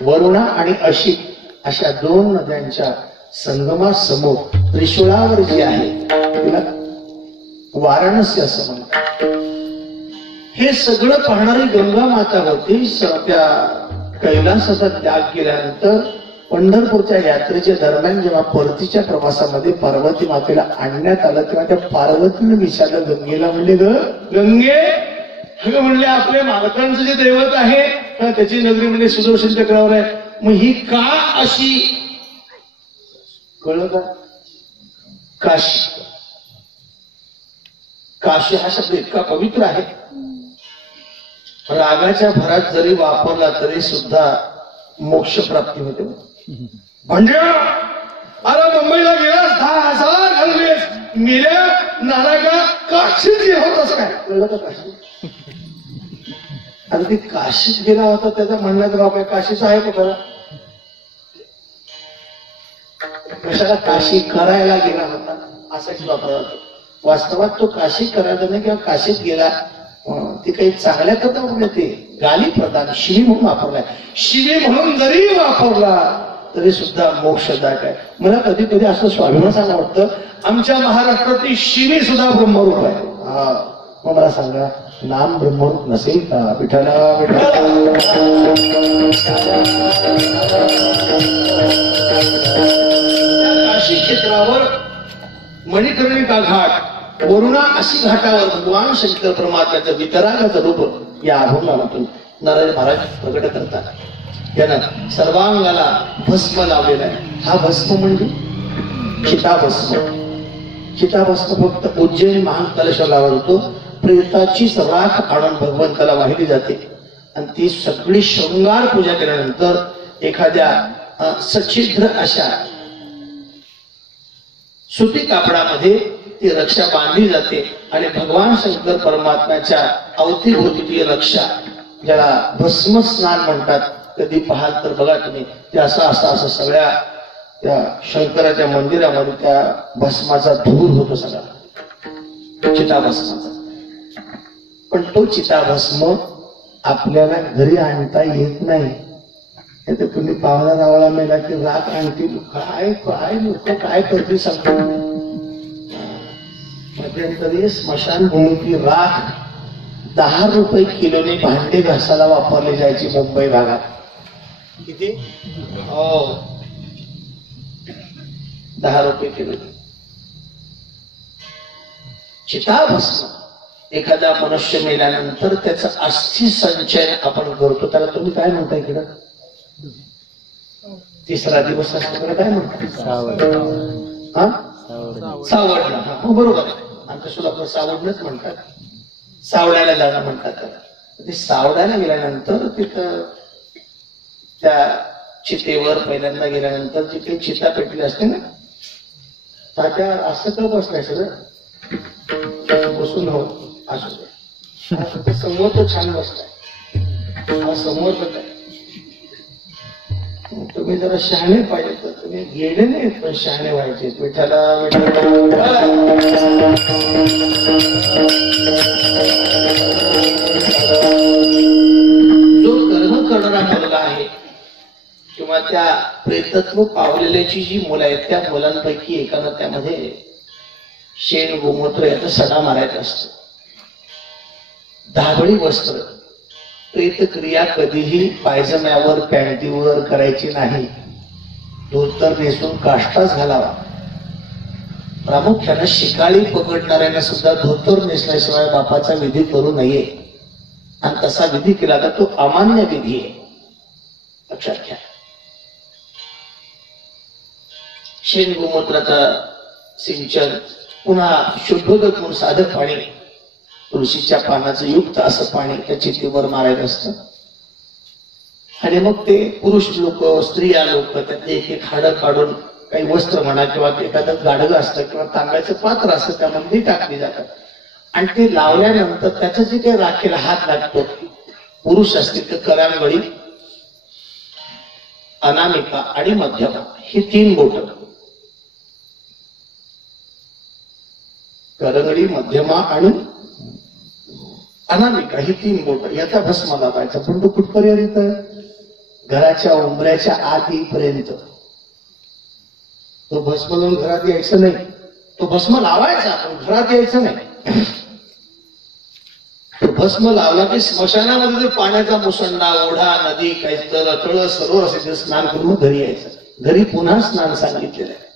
वरुणा आणि अशी अशा दोन नद्यांच्या संगमासमोर त्रिशूळावर जी आहे तिला वाराणसी असं म्हणतात. हे सगळं पाहणारी गंगा माता होती. त्या कैलासाचा त्याग केल्यानंतर पंढरपूरच्या यात्रेच्या दरम्यान जेव्हा परतीच्या प्रवासामध्ये पार्वती मातेला आणण्यात आलं तेव्हा त्या पार्वतीने विचारलं गंगेला, म्हणले ग गंगे, अगं म्हणले आपल्या मालकांचं जे दैवत आहे त्याची नगरी म्हणजे सुदर्शन चक्रावर आहे, मग ही का अशी, कळलं का? काशी, काशी हा शब्द इतका पवित्र आहे, रागाच्या भरात जरी वापरला तरी सुद्धा मोक्ष प्राप्ती होते. म्हणजे अरे मुंबईला गेलास 10,000 घालवेस, मेल्या नारायणा काशीत गेला होता असं काय, कळलं का? काशी, आता ती काशीत गेला होता त्याचा म्हणण्यात राव काय काशीच आहे का खरं? कशाला काशी करायला गेला होता? असाच वापरला जातो. वास्तवात तो काशी करायचा नाही किंवा काशीत गेला ते काही चांगल्या करता ते गाली प्रदान शिवी म्हणून वापरलाय. शिवी म्हणून जरी वापरला तरी सुद्धा मोक्षदायक आहे. मला कधी कधी असं स्वाभिमानानं वाटतं आमच्या महाराष्ट्रातील शिवी सुद्धा ब्रह्मरूप आहे. मग मला सांगा नाम ब्रह्मरूप नसेल का? विठ्ठला काशी क्षेत्रावर मणिकर्णिका घाट वरुणा अशी घाटावर भगवान शंकर परमात्म्याचं वितरागाचं रूप या अभंगातून नारायण महाराज प्रकट करतात. त्यानं सर्वांगाला भस्म लावलेला आहे. हा भस्म म्हणजे चिताभस्म. चिताभस्म फक्त उज्जैन महाकालेश्वरला होतो. प्रेताचीच राख आणून भगवंताला वाहिली जाते आणि ती सगळी शृंगार पूजा केल्यानंतर एखाद्या सच्छिद्र अशा सुती कापडामध्ये ती रक्षा बांधली जाते आणि भगवान शंकर परमात्म्याच्या अवतीभोवती रक्षा, ज्याला भस्म स्नान म्हणतात, कधी पाहाल तर बघा तुम्ही ते असं सगळ्या त्या शंकराच्या मंदिरामध्ये त्या भस्माचा धूर होतो सगळा चिताभस्माचा. पण तो चिताभस्म आपल्याला घरी आणता येत नाही. तर तुम्ही पाहुणा रावळा मेला की राख आणतील, काय काय लोक काय करतील सांगतो. मध्यंतरी स्मशानभूमीची राख 10 रुपये किलोने भांडे घासायला वापरली जायची मुंबई भागात. किती? हो, 10 रुपये किलो. चिताभस्म एखादा मनुष्य मेल्यानंतर त्याचा अस्थि संचयन आपण करतो. त्याला तुम्ही काय म्हणता इकडं? तिसरा दिवस असतो त्याला काय म्हणतात? सावडणं. हो बरोबर आहे. आमच्या सोलापूर सावडणंच म्हणतात. सावडायला जाणं म्हणतात त्याला. ते सावडायला गेल्यानंतर तिथं त्या चितेवर पहिल्यांदा गेल्यानंतर जी काही चिता पेटली असते ना, तात्या असं का बसलाय सगळं बसून हो असं समोर तो छान बसलाय. हा समोर काय तुम्ही जरा शहाणे पाहिजे तर तुम्ही गेले नाहीत पण शहाणे व्हायचे. विठ्ठला जो कर्म करणारा मुलगा आहे किंवा त्या प्रेतत्व पावलेल्याची जी मुलं आहेत त्या मुलांपैकी एकानं त्यामध्ये शेण गोमूत्र याचा सडा मारायचा असतो. धाबळी वस्त्र प्रेतक्रिया कधीही पायजम्यावर पॅन्टीवर करायची नाही. धोतर नेसून काष्टाच घालावा. प्रामुख्यानं शिकाळी पकडणाऱ्यांना सुद्धा धोतर नेसल्याशिवाय बापाचा विधी करू नये आणि तसा विधी केला तर तो अमान्य विधी आहे, लक्षात घ्या. शेण गोमूत्राचा सिंचन, पुन्हा शुद्धोदक म्हणून साधक पाणी, तुळशीच्या पानाचं युक्त असं पाणी त्या चितेवर मारायचं असतं. आणि मग ते पुरुष लोक स्त्रिया लोक त्यातले एक एक हाडं काढून काही वस्त्र म्हणा किंवा एखादं गाडगं असतं किंवा तांब्याचं पात्र असतं त्यामध्ये टाकली जातात आणि ते लावल्यानंतर त्याचं जे काही राखेला हात लागतो, पुरुष असतील तर करांगळी, अनामिका आणि मध्यमा ही 3 बोट, करंगडी, मध्यमा आणि अनामिका ही 3 बोट याचा भस्म लावायचा. पण तो कुठपर्यंत? घराच्या उंबऱ्याच्या आत येईपर्यंत. तो भस्म लावून घरात यायचं नाही. तो भस्म लावायचा पण घरात यायचं नाही. तो भस्म लावला की स्मशानामध्ये जर पाण्याचा मुसंडा, ओढा, नदी, काही तळ सरोवर असेल तर स्नान करून घरी यायचं. घरी पुन्हा स्नान सांगितलेलं आहे.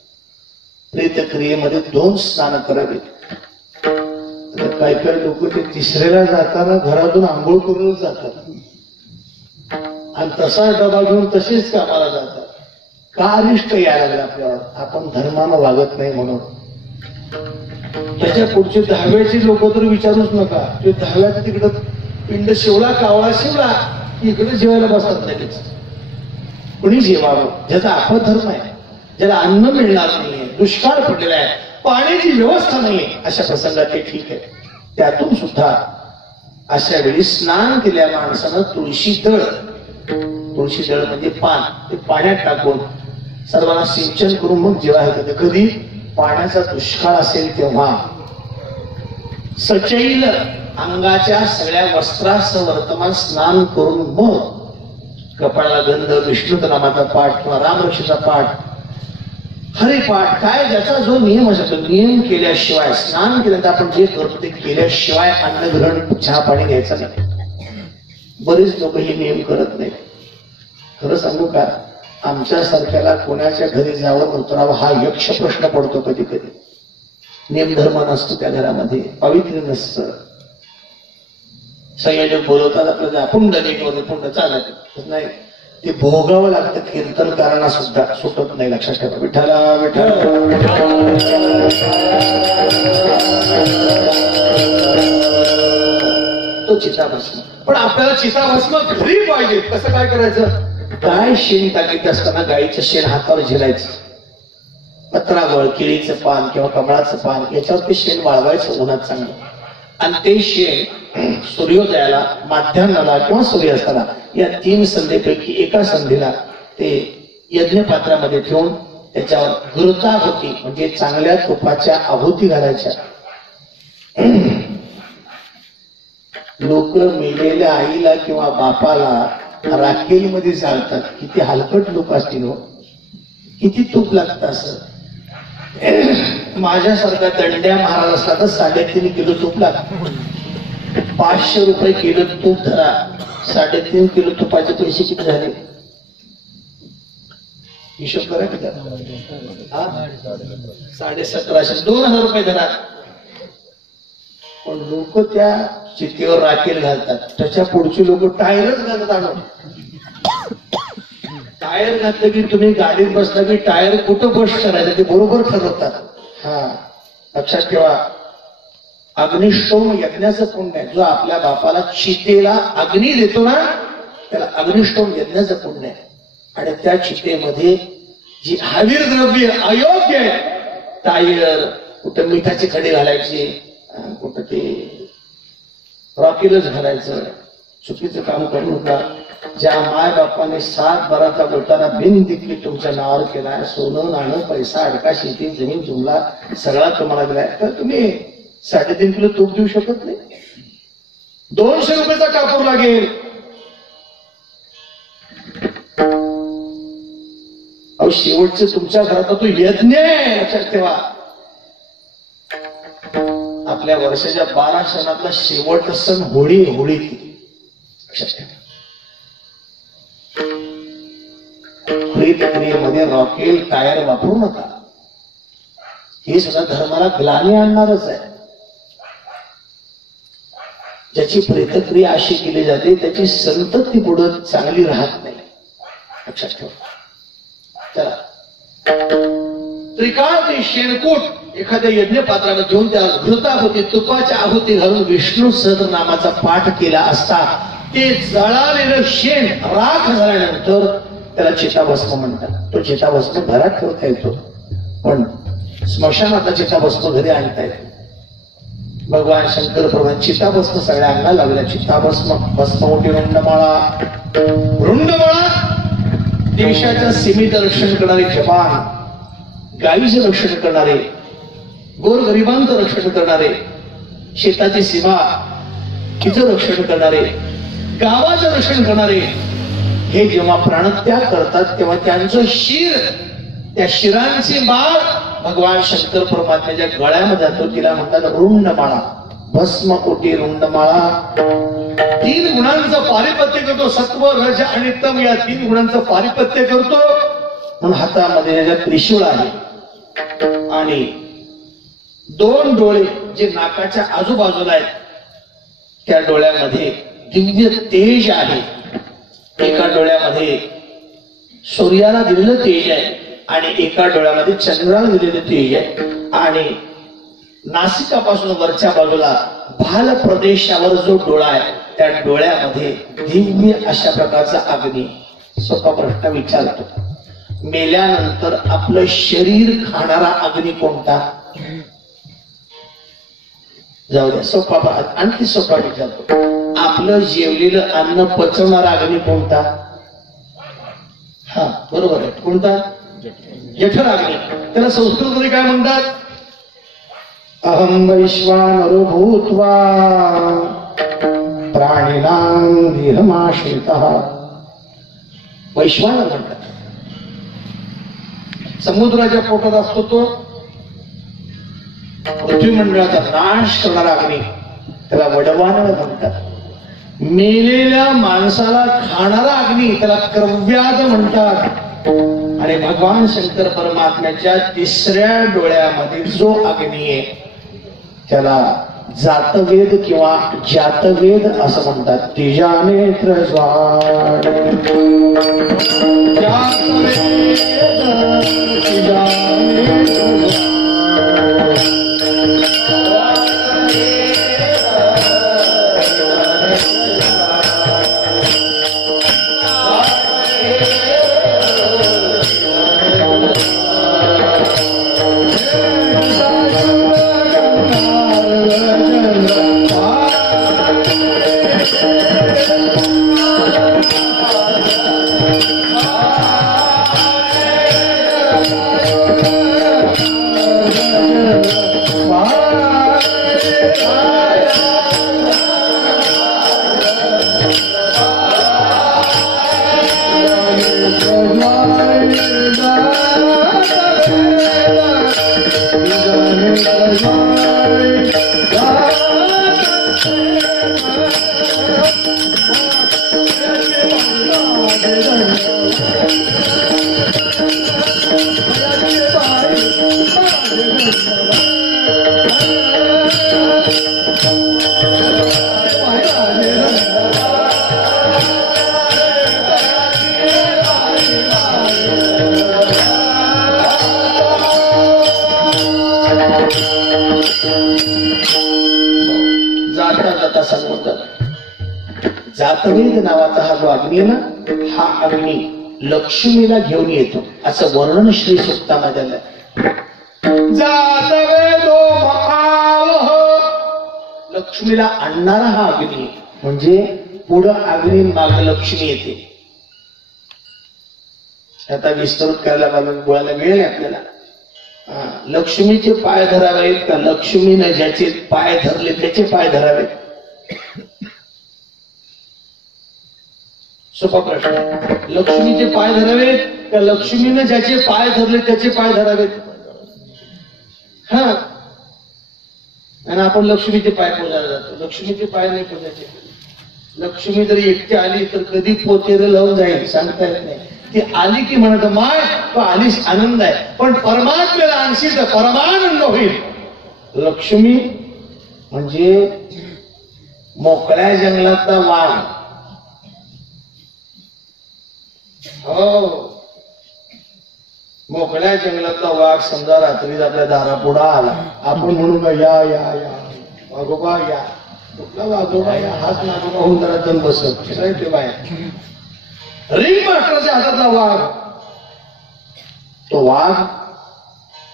प्रेतक्रियेमध्ये 2 स्नान करावे. काही काही लोक ते तिसऱ्याला जाताना घरातून आंघोळ करूनच जातात आणि तसा डबा घेऊन तसेच कामाला जातात. का अरिष्ट यायला लागले आपल्यावर? आपण धर्मानं वागत नाही म्हणून. त्याच्या पुढचे 10व्याचे लोक तर विचारूच नका. ते 10व्याचं तिकडं पिंड शिवला, कावळा शिवला इकडे जेवायला बसतात लगेच. कुणी जेवावं? ज्याचा अपधर्म आहे, ज्याला अन्न मिळणार नाहीये, दुष्काळ पडलेला आहे, पाण्याची व्यवस्था नाहीये, अशा प्रसंगात ते ठीक आहे. त्यातून सुद्धा अशा वेळी स्नान केल्या माणसानं तुळशी दळ म्हणजे पान, ते पाण्यात टाकून सर्वांना सिंचन करून मग जेवायला. कधी? पाण्याचा दुष्काळ असेल तेव्हा सचैल अंगाच्या सगळ्या वस्त्रासह वर्तमान स्नान करून मग कपाळाला गंध, विष्णू नामाचा पाठ किंवा रामरक्षेचा पाठ, हरिपाठ, काय ज्याचा जो नियम असतो नियम केल्याशिवाय, स्नान केल्यानंतर आपण जे करतो ते केल्याशिवाय अन्न ग्रहण, चहा पाणी घ्यायचं नाही. बरेच लोक हे नियम करत नाही. खरं सांगू का, आमच्या सारख्याला कोणाच्या घरी जावं उतरावं हा यक्ष प्रश्न पडतो कधी कधी. नियमधर्म नसतो त्या घरामध्ये, पावित्र्य नसतं. संयोजक बोलवतात आपल्याला पुंडलिक वगैरे पुंड चालत नाही, ते भोगावं लागतं. कीर्तनकारांना सुद्धा सुटत नाही. लक्षात ठेवा. विठ्ठला विठ्ठल. तो चिताभस्म. पण आपल्याला चिताभस्म घरी पाहिजे. कसं काय करायचं? गाय शेण टाकीत असताना गायीचं शेण हातावर झेलायचं. पत्रावळ, केळीचं पान किंवा कमळाचं पान याच्यावर ते शेण वाळवायचं उन्हात चांगलं. आणि ते शेण सूर्योदयाला, माध्यान्हाला किंवा सूर्यास्ताला या 3 संधीपैकी एका संधीला ते यज्ञपात्रामध्ये ठेवून त्याच्यावर घृताहुती म्हणजे चांगल्या तुपाच्या आहुती घालायच्या. लोक मेलेल्या आईला किंवा बापाला राखेलमध्ये जाळतात. किती हलकट लोक असतील हो, किती तूप लागतं असं. माझ्यासारखा दंड्या महाराज असला तर 3.5 किलो तूप लागतं. 500 रुपये किलो तूप धरा, 3.5 किलो तुपाचे पैसे किती झाले हिशोब करा. किती? 1750, 2000 रुपये धरा. पण लोक त्या चितेवर राखेल घालतात. त्याच्या पुढची लोक टायरच घालतात. आणून टायर घातलं की तुम्ही गाडीत बसला की टायर कुठं बस करायचं ते बरोबर ठरवतात. हा लक्षात ठेवा. अग्निष्टोम यज्ञाचं पुण्य आहे. जो आपल्या बापाला चितेला अग्नी देतो ना त्याला अग्निष्टोम यज्ञाचं पुण्य आहे. आणि त्या चितेमध्ये जी हवीर द्रव्य अयोग्य आहे, टायर, कुठं मिठाचे खडे घालायचे, कुठं ते रॉकेलच घालायचं, चुकीचं काम करू नका. ज्या माय बापाने 7 बाराचा बोटाला बिन दिकली तुमच्या नावावर केलाय, सोनं नाणं पैसा अडका शेती जमीन जुमला सगळा तुम्हाला दिलाय, तर तुम्ही 3.5 किलो तूप देऊ शकत नाही. 200 रुपयाचा कापूर लागेल. अहो शेवटचं तुमच्या घरात तो यज्ञ आहे. लक्षात ठेवा. आपल्या वर्षाच्या 12 सणातला शेवटचा सण होळी. होळी लक्षात ठेवा. क्रियेमध्ये रॉकेल टायर वापरू नका. हे सुद्धा धर्माला ग्लानी आणणारच आहे. ज्याची प्रेतक्रिया अशी केली जाते त्याची संतती पुढे चांगली राहत नाही. लक्षात ठेवा. चला, त्रिकाळ ते शेणकूट एखाद्या यज्ञ पात्राला घेऊन त्या घृताहुती तुपाच्या आहुती घालून विष्णू सहस्रनामाचा पाठ केला असता ते जळालेलं शेण राख झाल्यानंतर त्याला चिताभस्म म्हणतात. तो चिताभस्म घरात ठेवता येतो, पण स्मशानातला चिताभस्म घरी आणता येतो. भगवान शंकर प्रभू चिताभस्म सगळ्या अंगाला लावला. चिताभस्म भस्म मोठी रुंडमाळा. रुंडमाळा देशाच्या सीमेचं रक्षण करणारे जवान, गायीचं रक्षण करणारे, गोरगरिबांचं रक्षण करणारे, शेताची सीमा तिचं रक्षण करणारे, गावाचं रक्षण करणारे, हे जेव्हा प्राणत्याग करतात तेव्हा त्यांचं शिर, त्या शिरांची माळ भगवान शंकर परमात्म्याच्या गळ्यामध्ये जातो. तिला म्हणतात रुंडमाळा. भस्म कोटी रुंडमाळा. 3 गुणांचं पारिपत्य करतो. सत्व, रज आणि तम या 3 गुणांचं पारिपत्य करतो. म्हणून हातामध्ये त्याच्या त्रिशूळ आहे आणि 2 डोळे जे नाकाच्या आजूबाजूला आहेत त्या डोळ्यामध्ये दिव्य तेज आहे. एका डोळ्यामध्ये सूर्याला दिलेलं तेज आहे आणि एका डोळ्यामध्ये चंद्राला दिलेलं तेज आहे. आणि नासिकापासून वरच्या बाजूला भाल प्रदेशावर जो डोळा आहे त्या डोळ्यामध्ये दिव्य अशा प्रकारचा अग्नी. सोपा प्रश्न विचारतो, मेल्यानंतर आपलं शरीर खाणारा अग्नी कोणता? जाऊ द्या, सोपा. आणखी सोपा विचारतो, आपलं जेवलेलं अन्न पचवणारा अग्नी कोणता? हा बरोबर आहे. कोणता? जठराग्नी. त्याला संस्कृतमध्ये काय म्हणतात? अहं वैश्वानरो भूत्वा प्राणिनां देहमाश्रितः. वैश्वानर म्हणतात. समुद्राच्या पोटात असतो तो पृथ्वीमंडळाचा नाश करणारा अग्नी, त्याला वडवानर म्हणतात. मेलेल्या माणसाला खाणारा अग्नी त्याला क्रव्याद म्हणतात. आणि भगवान शंकर परमात्म्याच्या तिसऱ्या डोळ्यामध्ये जो अग्नी आहे त्याला जातवेद किंवा जातवेद असं म्हणतात. तिजानेत्र ज्वाळ जातवेद नावाचा हा जो अग्नी आहे ना, हा अग्नी लक्ष्मीला घेऊन येतो असं वर्णन श्री सूक्तामध्ये आलंय. जातवेदो महावह, लक्ष्मीला आणणारा हा अग्नी, म्हणजे पुढं अग्नी माग लक्ष्मी येते. आता विस्तृत करायला बोलायला वेळ आहे आपल्याला. लक्ष्मीचे पाय धरावेत का लक्ष्मीने ज्याचे पाय धरले त्याचे पाय धरावेत? सोपा प्रश्न. लक्ष्मीचे पाय धरावेत का लक्ष्मीने ज्याचे पाय धरले त्याचे पाय धरावेत? हा, आणि आपण लक्ष्मीचे पाय पोजायला जातो. लक्ष्मीचे पाय नाही पोजायचे. लक्ष्मी जरी एकटी आली तर कधी पोतेरे लावून जाईल सांगता येत नाही. ती आली की म्हणत माय तो आलीस आनंद आहे, पण परमात्म्याला आणशी तर परमानंद होईल. लक्ष्मी म्हणजे मोकळ्या जंगलातला वाघ. हो, मोकळ्या जंगलातला वाघ समजा रात्रीच आपल्या दारापुढे आला, आपण म्हणू का या या या वाघोबा या. कुठला वाघोबा या? हाच नागोबा होऊन जरा दम बसत ते बाया. रिंग मास्टरच्या हातातला वाघ. तो वाघ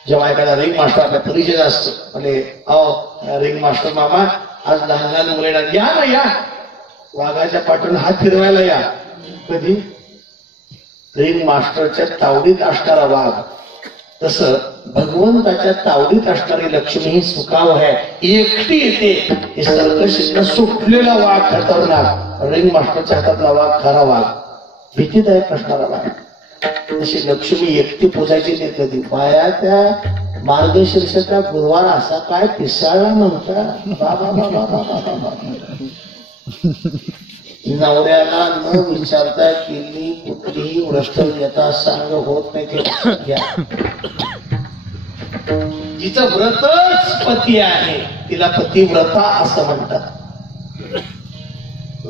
जेव्हा एखादा रिंग मास्टर आपल्या परिचय असतो, म्हणजे अहो रिंग मास्टर मामा आज लहान लहान मुलांना या ना या, वाघाच्या पाठून हात फिरवायला या. कधी? रिंग मास्टरच्या तावडीत असणारा वाघ. तसं भगवंताच्या तावडीत असणारी लक्ष्मी ही सुखाव आहे, एकटी येते. हे सर्कशीतनं सुटलेला वाघ खतरनाक, रिंग मास्टरच्या हातातला वाघ खरा वाघ, भीतीदायक असणारा वाघ. तशी लक्ष्मी एकटी पोचायची नाही कधी. बाया त्या मार्गशीर्षाचा गुरुवार असा काय पिसाळला नव्हता. बाबा बाबा बाबा बाबा, नवऱ्याला न विचारता केली कुठलीही व्रतव्यता सांग होत नाही. तिचं व्रतच पती आहे, तिला पतिव्रता असं म्हणतात.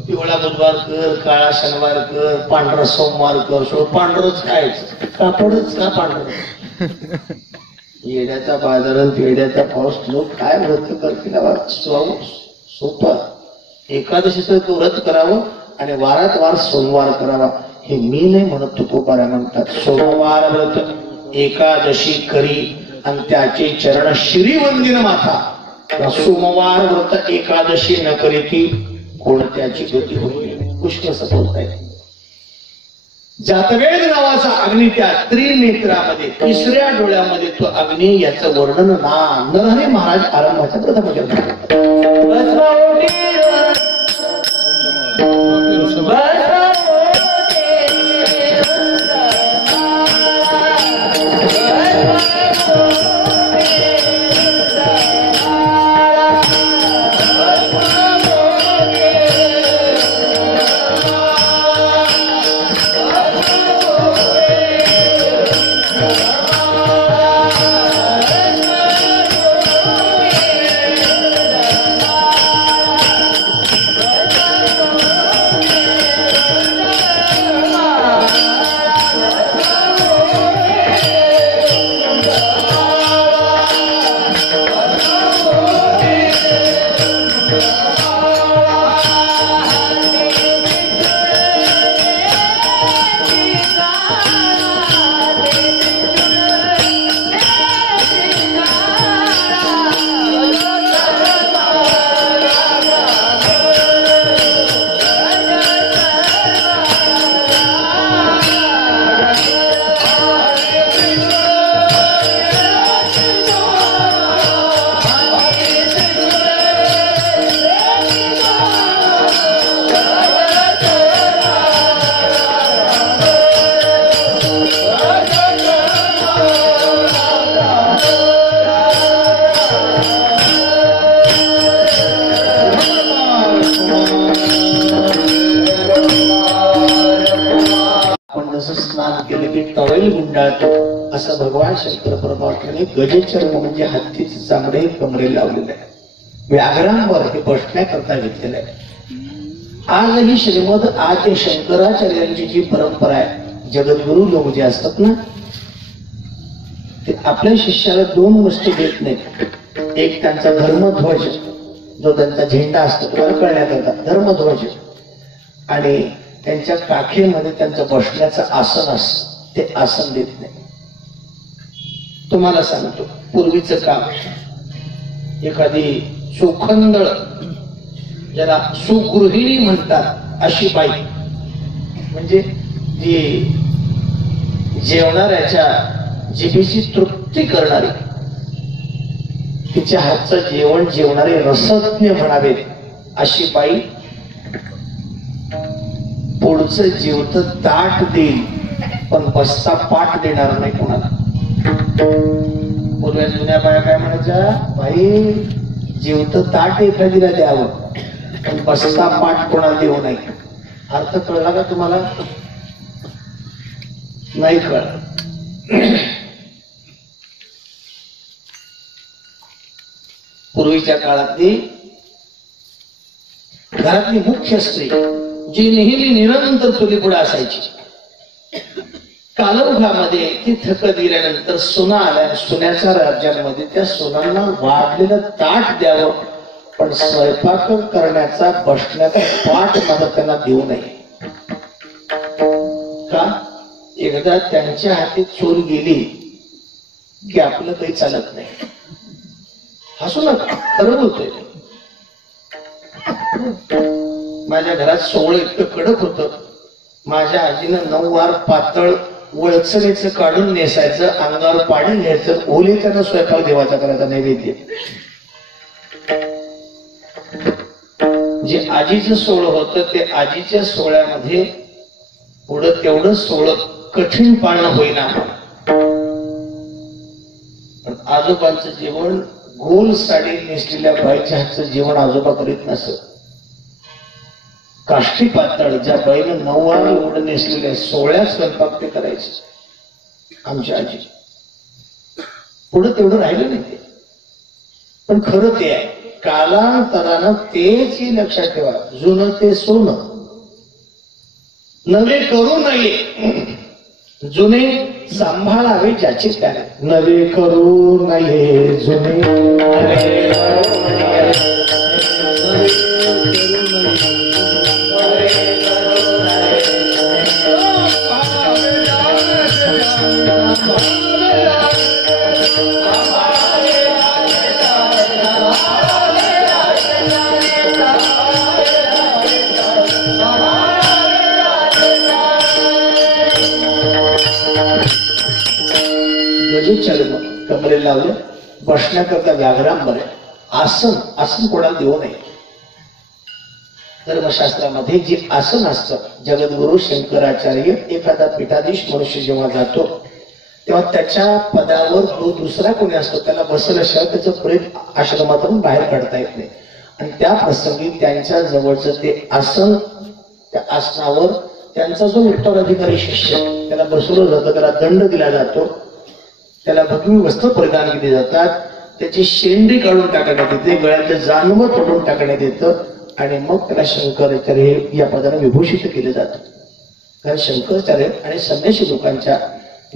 पिवळा बुधवार कर, काळा शनिवार कर, पांढरा सोमवार कर. सो पांढरच खायचं, कापडच का पांढर? येड्याचा बाजारात पेड्याचा पाऊस, लोक काय व्रत करतील? सोपं एकादशीचं तो व्रत करावं आणि वारात वार सोमवार करावा. हे मी नाही म्हणत, तुकोबारा म्हणतात. सोमवार व्रत एकादशी करी आणि त्याचे चरण श्रीवंदिन माथा. सोमवार व्रत एकादशी न करी ती कोणत्याची गती होईल? पुष्कळ असं बोलता येईल. जातवेद नावाचा अग्नी त्या त्रिनेत्रामध्ये तिसऱ्या डोळ्यामध्ये तो अग्नी याचं वर्णन नरहरी महाराज आरंभाच्या प्रथम करतात. असं भगवान शंकर परमात्म्याने गजेचर्म म्हणजे हत्तीचे चामडे कमरे लावलेले आहे. व्याघ्रांवर हे बसण्याकरता घेतलेलं आहे. आजही श्रीमद आद्य शंकराचार्यांची जी परंपरा आहे, जगद्गुरु लोक जे असतात ना, ते आपल्या शिष्याला दोन गोष्टी देत नाहीत. एक त्यांचा धर्मध्वज, जो त्यांचा झेंडा असतो तुम्हाला कळण्यात येतात, धर्मध्वज, आणि त्यांच्या काखेमध्ये त्यांचं बसण्याचं आसन असतं, ते आसन देत नाही. तुम्हाला सांगतो, पूर्वीचं काम, एखादी सुखंदळ, ज्याला सुगृहिणी म्हणतात, अशी बाई, म्हणजे जी जेवणाऱ्याच्या जिभेची तृप्ती करणारी, तिच्या हातचं जेवण जेवणारे रसज्ञ म्हणावेत, अशी बाई पुढचं जेवतं ताट देईल, पण बसता पाठ देणार नाही कोणाला. पूर्वी जुन्या बाया काय म्हणायच्या, बाई जेवतं ताट एखादीला द्यावं, पण बसता पाठ कोणाला देऊ नये. अर्थ कळला का तुम्हाला? नाही कळला. पूर्वीच्या काळातली घरातली मुख्य स्त्री, जी नेहमी निरंतर चुलीपुढे असायची, कालौघामध्ये ती थकत गेल्यानंतर सुना आल्या, सुन्याच्या राज्यांमध्ये त्या सुनांना वाढलेलं ताट द्यावं, पण स्वयंपाक करण्याचा बसण्याचा पाठ मात्र त्यांना देऊ नये. का? एकदा त्यांच्या हाती चूल गेली की आपलं काही चालत नाही. हसू नका, खरं बोलतोय. माझ्या घरात सोवळं इतकं कडक होतं, माझ्या आजीनं 9 वार पातळ वळचणीचं काढून नेसायचं, अंगावर पाणी घ्यायचं, ओले त्यानं स्वयंपाक देवाचा करायचा, नैवेद्य. जे आजीचं सोहळं होतं, ते आजीच्या सोहळ्यामध्ये पुढं तेवढं सोहळं कठीण पाळणं होईना, पण आजोबांचं जेवण, गोल साडी नेसलेल्या बाईच्या हातचं जेवण आजोबा करीत नसत. काष्टी पातळ, ज्या बाईनं 9 वार एवढं नेसलेल्या सोहळ्यात स्वयंपाक ते करायचे आमच्या आजी. पुढं तेवढं राहिलं नाही ते, पण खरं ते आहे. कालांतरानं तेच लक्षात ठेवा, जुनं ते सोनं, नवे करू नये, जुने सांभाळावे ज्याचे त्याने. नवे करू नये, जुने कंबरेला लावले, बसण्याकरता व्याघ्रांबर आहे. आसन कोणाला देऊ नये. धर्मशास्त्रामध्ये जे आसन असतं, जगद्गुरु शंकराचार्य एखादा पीठाधीश मनुष्य जेव्हा जातो तेव्हा त्याच्या पदावर जो दुसरा कोणी असतो त्याला बसल्याशिवाय त्याचं प्रेत आश्रमातून बाहेर काढता येत नाही. आणि त्या प्रसंगी त्यांच्या जवळचं ते आसन, त्या आसनावर त्यांचा जो उत्तराधिकारी शिष्य त्याला बसवलं जातं, त्याला दंड दिला जातो, त्याला भगवी वस्त्र परिधान केली जातात, त्याची शेंडी काढून टाकण्यात येते, गळ्यातलं जानवं तोडून टाकण्यात येतं आणि मग त्याला शंकराचार्य या पदाने विभूषित केलं जातं. कारण शंकराचार्य आणि संन्यासी लोकांच्या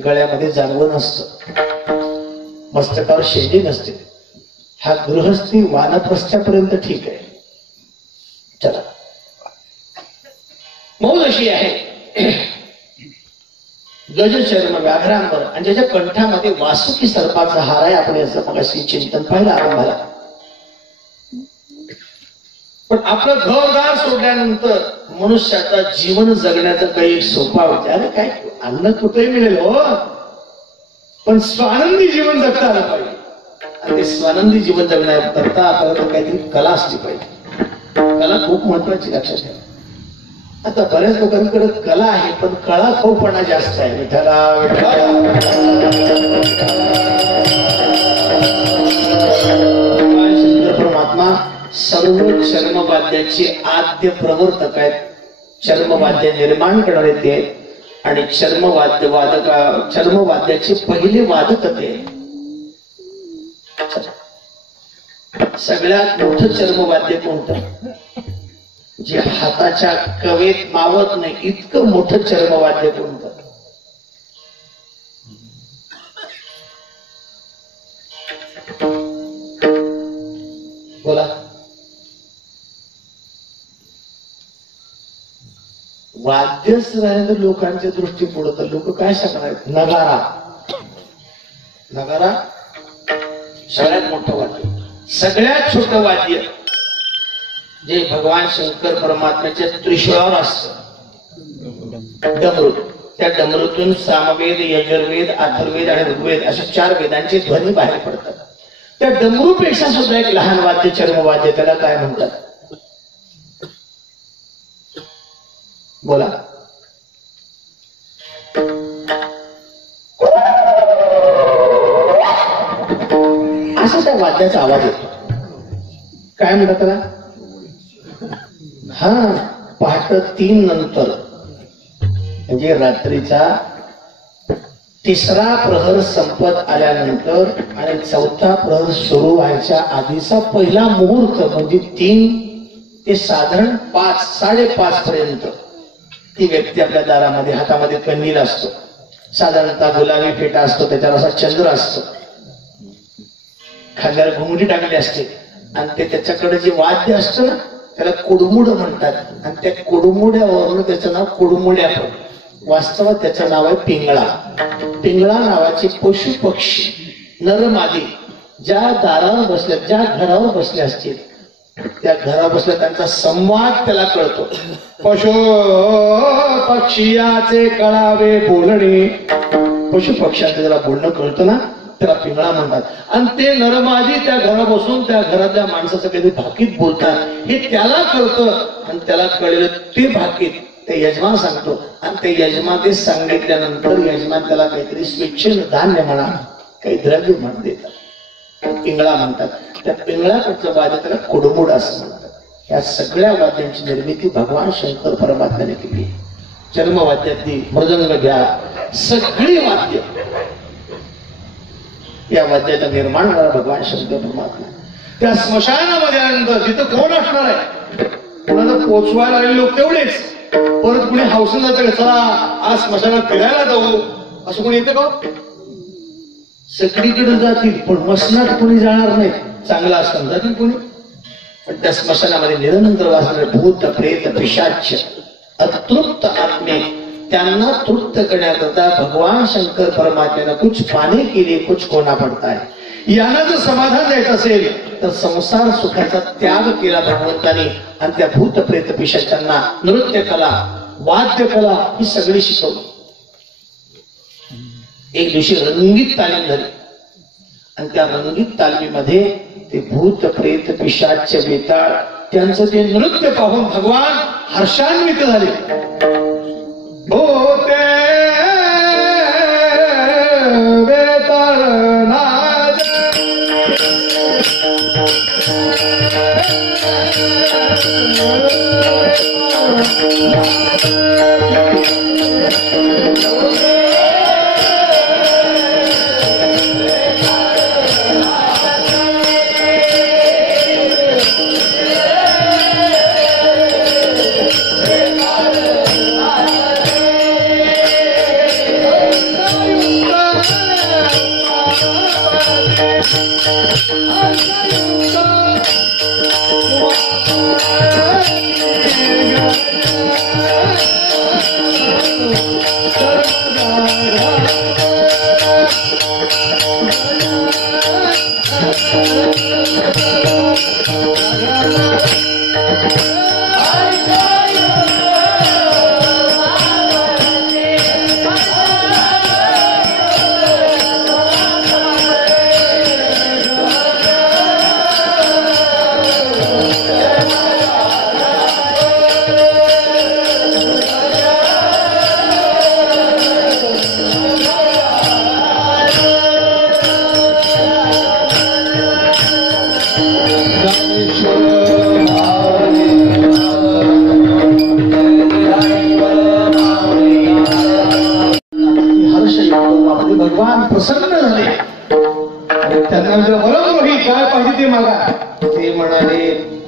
गळ्यामध्ये जानवं नसतं, मस्तकावर शेंडी नसते. हा गृहस्थी वानप्रस्थापर्यंत ठीक आहे. चला, मौज अशी आहे गजचर्म व्याघ्रांबर आणि ज्याच्या कंठामध्ये वासुकी सर्पाचा हार आहे. आपण याचं मग अशी चिंतन पाहिलं आरंभाला. पण आपलं घरदार सोडल्यानंतर मनुष्याचा जीवन जगण्याचा काही एक सोपा विचार काय, अन्न कुठेही मिळेल हो, पण स्वानंदी जीवन जगता आलं पाहिजे. आणि ते स्वानंदी जीवन जगण्याकरता आपल्याला काहीतरी कला असली पाहिजे. कला खूप महत्वाची, लक्षात ठेवा. आता बऱ्याच लोकांकडे कला आहे पण कळा खाऊपणा जास्त आहे. विठ्ठला शंकर परमात्मा सर्व चर्मवाद्याचे आद्य प्रवर्तक आहेत. चर्मवाद्य निर्माण करणारे ते आणि चर्मवाद्याचे पहिले वादक ते. सगळ्यात मोठं चर्मवाद्य कोणतं? जे हाताच्या कवेत मावत नाही इतकं मोठं चर्मवाद्य कोणतं? बोला. वाद्यच राहिलं तर लोकांच्या दृष्टी पुढे तर लोक काय सांगणार? नगारा. नगारा सगळ्यात मोठं वाद्य. सगळ्यात छोटं वाद्य जे भगवान शंकर परमात्म्याच्या त्रिशूळावर असतं, डमरू. त्या डमरूतून सामवेद, यजुर्वेद, अथर्ववेद आणि ऋग्वेद अशा 4 वेदांचे ध्वनी बाहेर पडतात. त्या डमरूपेक्षा सुद्धा एक लहान वाद्य चर्मवाद्य, त्याला काय म्हणतात? बोला. असा त्या वाद्याचा आवाज येतो. काय म्हणतात त्याला? हा, पहाटे 3 नंतर म्हणजे रात्रीचा 3रा प्रहर संपत आल्यानंतर आणि 4था प्रहर सुरू व्हायच्या आधीचा पहिला मुहूर्त म्हणजे 3 ते साधारण 5, 5:30 पर्यंत ती व्यक्ती आपल्या दारामध्ये, हातामध्ये कंदील असतो, साधारणतः गुलाबी फेटा असतो, त्याच्यावर असा चंद्र असतो, खांद्यावर घुंगडी टाकली असते आणि ते त्याच्याकडे जे वाद्य असतं ना त्याला कुडमुड म्हणतात. आणि त्या कुडमुड्यावरून त्याचं नाव कुडमुड्या पण. वास्तवात त्याचं नाव आहे पिंगळा. पिंगळा नावाचे पशु पक्षी नरमादी ज्या दारावर बसल्या, ज्या घरावर बसले असतील त्या घरावर बसल्या त्यांचा संवाद त्याला कळतो. पशु पक्षियाचे कळावे बोलणे. पशु पक्ष्यांचं ज्याला बोलणं कळतं ना त्याला पिंगळा म्हणतात. आणि ते नरमादी त्या घरात बसून त्या घरातल्या माणसाचं काहीतरी भाकीत बोलतात हे त्याला कळतं. आणि त्याला कळलं ते भाकीत ते यजमान सांगतो. आणि ते यजमान ते सांगितल्यानंतर यजमान त्याला काहीतरी स्वेच्छेनं धान्य म्हणा, काही द्रव्य म्हण देतात, पिंगळा म्हणतात. त्या पिंगळाकडचं वाद्य त्याला कुडमुड असं म्हणतात. या सगळ्या वाद्यांची निर्मिती भगवान शंकर परमात्म्याने केली. चर्मवाद्यातली मृदंग घ्या, सगळी वाद्य या वाद्याचं निर्माण होणारा भगवान शंकर परमात्मा. त्या स्मशानामध्ये आल्यानंतर तिथं कोण असणार आहे? कोणाला पोचवायला आलेले लोक तेवढेच. परत कुणी हौसन जातं का चला आज स्मशानात फिरायला जाऊ असं कोणी येतं का? सगळीकडे जातील पण मसनात कोणी जाणार नाही. चांगला असताना जातील कोणी. पण त्या स्मशानामध्ये निरंतर वाचणारे भूत, प्रेत, पिशाच, अतृप्त आत्मे त्यांना तृप्त करण्याकरता भगवान शंकर परमात्म्याने कुछ पाने के लिए कुछ खोना पडता है. यांना जर समाधान द्यायचं असेल तर संसार सुखाचा त्याग केला भगवंतानी. आणि त्या भूत प्रेत पिशाचांना नृत्य कला, वाद्य कला ही सगळी शिकवली. एक दिवशी रंगीत तालीम झाली. आणि त्या रंगीत तालमीमध्ये ते भूत प्रेत पिशाच बेताळ त्यांचं ते नृत्य पाहून भगवान हर्षान्वित झाले. भूते बेताळ नाच भगवान प्रसन्न झाले. त्यांना बरोबर ही काय पाहिजे ते मागा. ते म्हणाले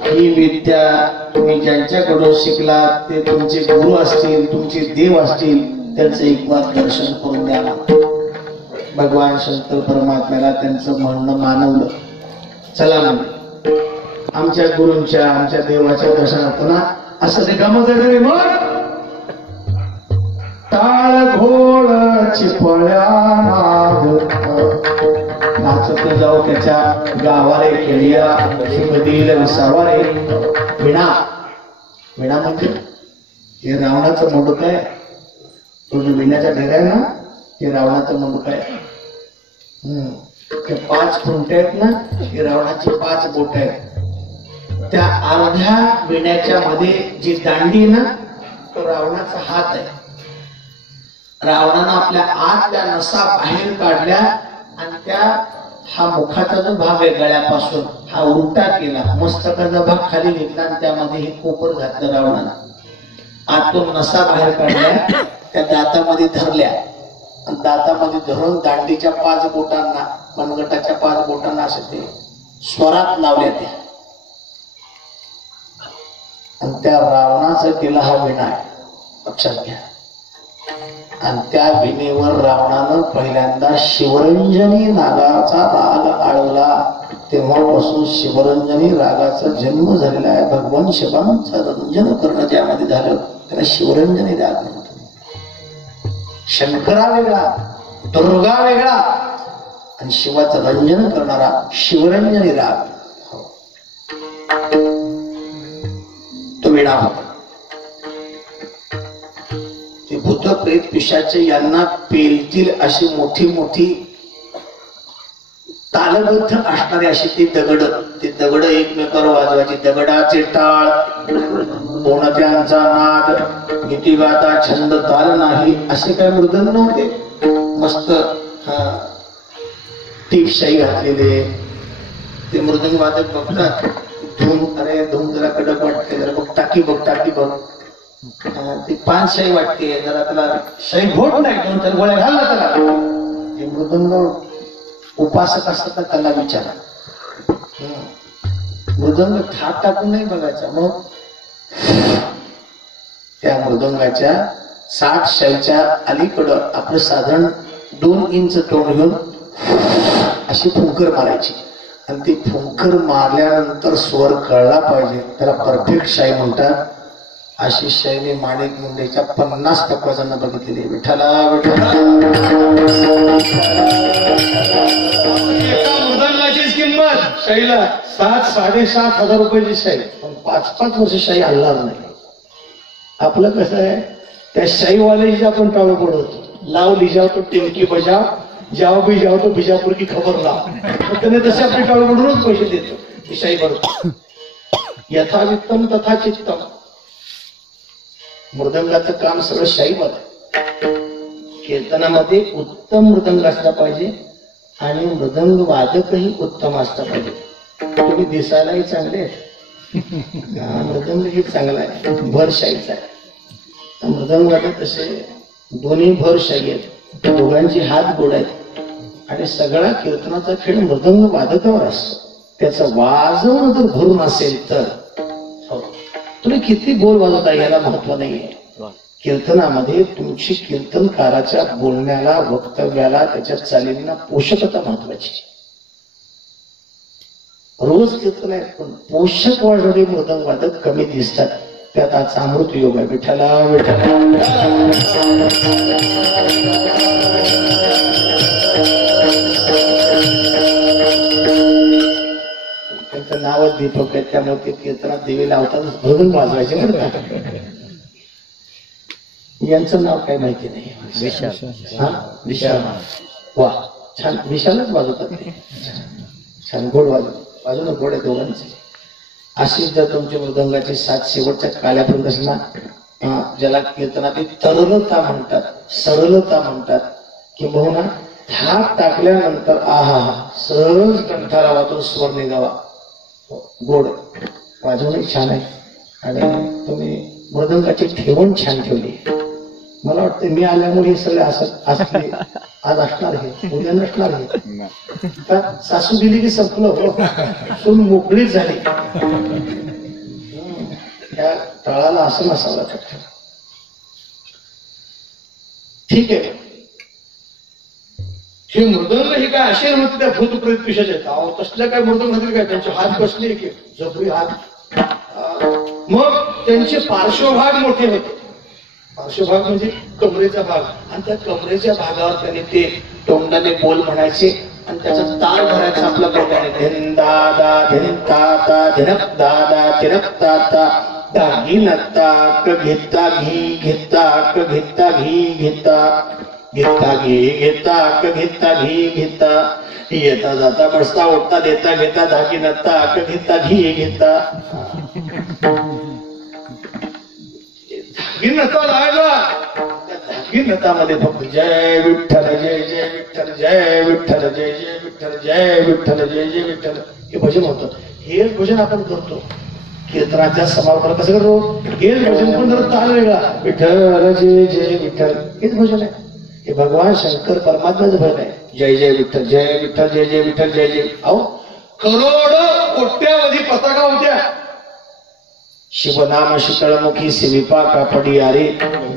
ही विद्या तुम्ही ज्यांच्याकडून शिकलात ते तुमचे गुरु असतील, तुमचे देव असतील, त्यांचं एक बार दर्शन करून द्या. भगवान शंकर परमात्म्याला त्यांचं म्हणणं मानवलं. चला म्हणजे आमच्या गुरूंच्या आमच्या देवाच्या दर्शनात ना असं ते गमत आहे. मग टाळ घोळ चिपळ्या नाचत जाऊ त्याच्या गावारे खेळिया कधी सवारे. विणा विणा म्हणजे हे रावणाचं मंडूक आहे. तो जो विण्याचा ढेरा आहे ना ते रावणाचं मंडूक आहे. ते 5 खुंटे आहेत ना हे रावणाची 5 बोट आहेत. त्या अर्ध्या विण्याच्या मध्ये जी दांडी ना तो रावणाचा हात आहे. रावणानं आपल्या आतल्या नसा बाहेर काढल्या आणि त्या हा मुखाचा जो भाग आहे गळ्यापासून हा उलटा केला. मस्तकाचा भाग खाली घेतला आणि त्यामध्ये हे कोपर घातलं रावणानं. आतून नसा बाहेर काढल्या त्या दातामध्ये धरल्या आणि दातामध्ये धरून दांडीच्या 5 बोटांना मनगटाच्या 5 बोटांना असे ते स्वरात लावल्या त्या. आणि त्या रावणाचा केला हा विणा आहे. लक्षात घ्या. आणि त्या विणेवर रावणानं पहिल्यांदा शिवरंजनी नागाचा राग आळवला. तेव्हापासून शिवरंजनी रागाचा जन्म झालेला आहे. भगवान शिवांचं रंजन करणं ज्यामध्ये झालं त्याला शिवरंजनी राग म्हणतो. शंकरा वेगळा, दुर्गा वेगळा आणि शिवाचं रंजन करणारा शिवरंजनी राग तो विणा होता. ते भूत प्रेत पिशाचे यांना पेलतील अशी मोठी मोठी तालबद्ध असणारे अशी ती दगड एकमेकावर वाजवायची. दगडाचे टाळ, कोणत्यांचा नाद, गीतिगाता छंद ताल नाही असे काय मृदंग नव्हते. मस्त टीपशाही घातलेले ते मृदंग वादक बघतात. धूम अरे धूम जरा कडक वाटते, जरा बघ टाकी बघ टाकी बघ. ती 5 शाई वाटते जरा त्याला शाई घोट नाही 2-4 गोळ्या घालला त्याला. हे मृदंग उपासक असतात त्याला विचारा. मृदंग ठाक टाकून नाही बघायचा. मग त्या मृदंगाच्या 60 शाईच्या अलीकडं आपलं साधारण 2 इंच तोंड घेऊन अशी फुंकर मारायची. आणि ती फुंकर मारल्यानंतर स्वर कळला पाहिजे त्याला परफेक्ट शाई म्हणतात. अशी शैली माणिक मुंडेच्या 50% जण बघितलेली. विठ्ठला विठ्ठला. एका मृदंगाचीच किंमत शाईला 7-7.5 हजार रुपयाची शाई. पण 5-5 वर्ष शाई हलणार नाही. आपलं कसं आहे त्या शाईवाल्याची आपण टाळू पडवतो. लाव लिजाव तो टिमकी बजाव जाओ भी जाओ तो बिजापूर की खबर लाव. त्याने तसे आपले टाळू म्हणूनच पैसे देतो. विषयी बरोबर. यथा वित्तम तथा चित्तम. मृदंगाचं काम सगळं शाहीवर आहे. कीर्तनामध्ये उत्तम मृदंग असला पाहिजे आणि मृदंग वादकही उत्तम असला पाहिजे. तुम्ही दिसायलाही चांगले आहेत, मृदंगही चांगला आहे, भरशाहीचा आहे. मृदंग वादक तसे दोन्ही भरशाही आहेत, दोघांची हात गोड आहेत आणि सगळा कीर्तनाचा खेळ मृदंग वादकावर असतो. त्याचं वाजवणं जर भरून असेल तर तुम्ही किती बोल वाजवता याला महत्व नाहीये. कीर्तनामध्ये तुमची कीर्तनकाराच्या बोलण्याला, वक्तव्याला, त्याच्या चालींना पोषकता महत्वाची. रोज कीर्तन आहेत पण पोषक वाढणारे मृदंग वादक कमी दिसतात. त्यात आज अमृत योग आहे. विठ्ठला विठ्ठला. त्यांचं नावच दीपक आहे त्यामुळे ते कीर्तनात देवी लावताच मृदंग वाजवायचे म्हणतात. यांचं नाव काय माहिती नाही. विशाल. वा छान. विशालच वाजवतात ते छान. गोड वाजवणं गोड आहे दोघांचे. अशीच जर तुमच्या मृदंगाची साथ शेवटच्या काल्यापर्यंत असेल ना, ज्याला कीर्तनात तरलता म्हणतात, सरलता म्हणतात, किंबहुना थाप टाकल्यानंतर आहा सहज कंठाला वाजून स्वर निघावा. गोड वाजवणे छान आहे आणि तुम्ही मृदंगाची ठेवण छान ठेवली. मला वाटतं मी आल्यामुळे हे सगळे असले आज असणार हे, उद्या नसणार हे. सासू दिली की संपलं हो, सून मोकळीच झाली. त्या तळाला असं नसावं लागतं. ठीक आहे. हे मृदंग हे काय असे होते त्या भूतप्रेत पिशाचे तसल्या काय मृदंग होते काय, त्यांचे हात कसले की जबरी हात. मग त्यांचे पार्श्वभाग मोठे होते. पार्श्वभाग म्हणजे कमरेचा भाग आणि त्या कमरेच्या भागावर त्यांनी ते तोंडाने बोल म्हणायचे आणि त्याचा ताल भरायचा आपल्या पोटाने. धिन दादा धिन ताता धिनक दादा धिनक ताता दागी नत्ता क घेता घी घेता क घेता घी घेता घेता घी घेता क घेता घी घेता येता जाता बसता उठता देता घेता धागी नत्ता क घेता घी घेता. धागीनता लागला. त्या धागीनतामध्ये फक्त जय विठ्ठल जय जय विठ्ठल जय विठ्ठल जय जय विठ्ठल जय विठ्ठल जय जय विठ्ठल हे भजन होतं. हेच भजन आपण करतो कीर्तनाच्या समारोपाला. कसं करतो? हेच भजन पण जर ताल वेगळा, विठ्ठल जय जय विठ्ठल हेच भजन आहे. हे भगवान शंकर परमात्म्याचं भजन आहे. जय जय विठ्ठल जय विठ्ठल जय जय विठ्ठल जय जय. अहो करोड कोट्यावधी पताका होत्या. शिवनाम शीतळमुखी सिविपा कापडी आरे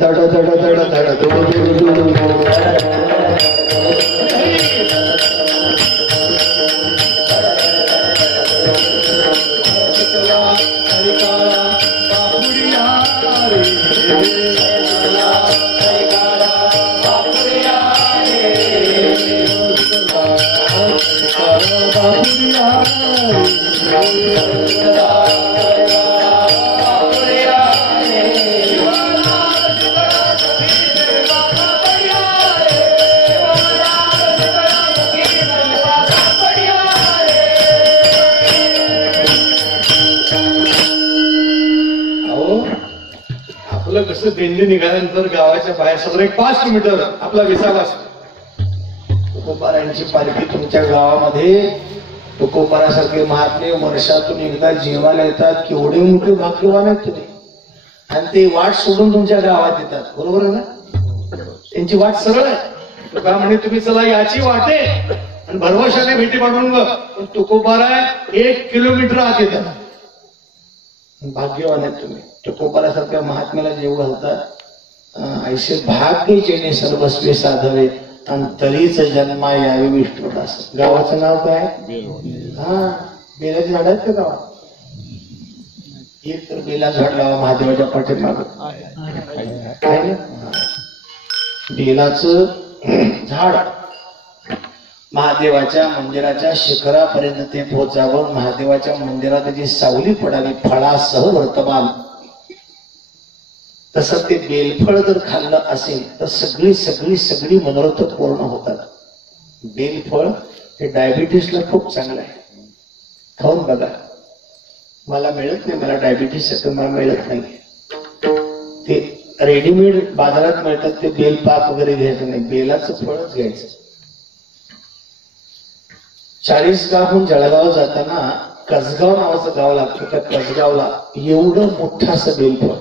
दड दड दड दड कसं दिंडी निघाल्यानंतर गावाच्या बाहेर साधारण 5 किलोमीटर आपला विसावा असतो. तुकोबारायांची पालखी तुमच्या गावामध्ये. तुकोबारासारखे महात्मे वर्षातून एकदा जेवायला येतात. केवढे मोठे भाग्यवान आहेत तुम्ही. आणि ते वाट सोडून तुमच्या गावात येतात. बरोबर आहे ना? त्यांची वाट सरळ आहे. तुका म्हणे तुम्ही चला याची वाटे आणि भरवशाने भेटी पाडून ग. पण तुकोबारा 1 किलोमीटर आत येतात. भाग्यवान आहेत तुम्ही. तुकोबारासारख्या महात्म्याला जेव घालतात. ऐसे भाग्य जेणे सर्वस्वी साधावे आणि तरीच जन्मा यावे विष्णुदास. गावाचं नाव काय? बेलाची झाड आहेत का गावात? एक तर बेला झाड लावा महादेवाच्या पाठीमाग आहे ना. बेलाचं झाड महादेवाच्या मंदिराच्या शिखरापर्यंत ते पोहोचावं. महादेवाच्या मंदिरात त्याची सावली पडावी फळासह वर्तमान. तसं ते बेलफळ जर खाल्लं असेल तर सगळी सगळी सगळी मनोरथ पूर्ण होतात. बेलफळ हे डायबिटीसला खूप चांगलं आहे, खाऊन बघा. मला मिळत नाही, मला डायबिटीस आहे तर मला मिळत नाही. ते रेडीमेड बाजारात मिळतात ते बेलपाक वगैरे घ्यायचं नाही, बेलाचं फळच घ्यायचं. चाळीसगावहून जळगाव जाताना कसगाव नावाचं गाव लागतं, त्या कसगावला एवढं मोठं असं बेलफळ.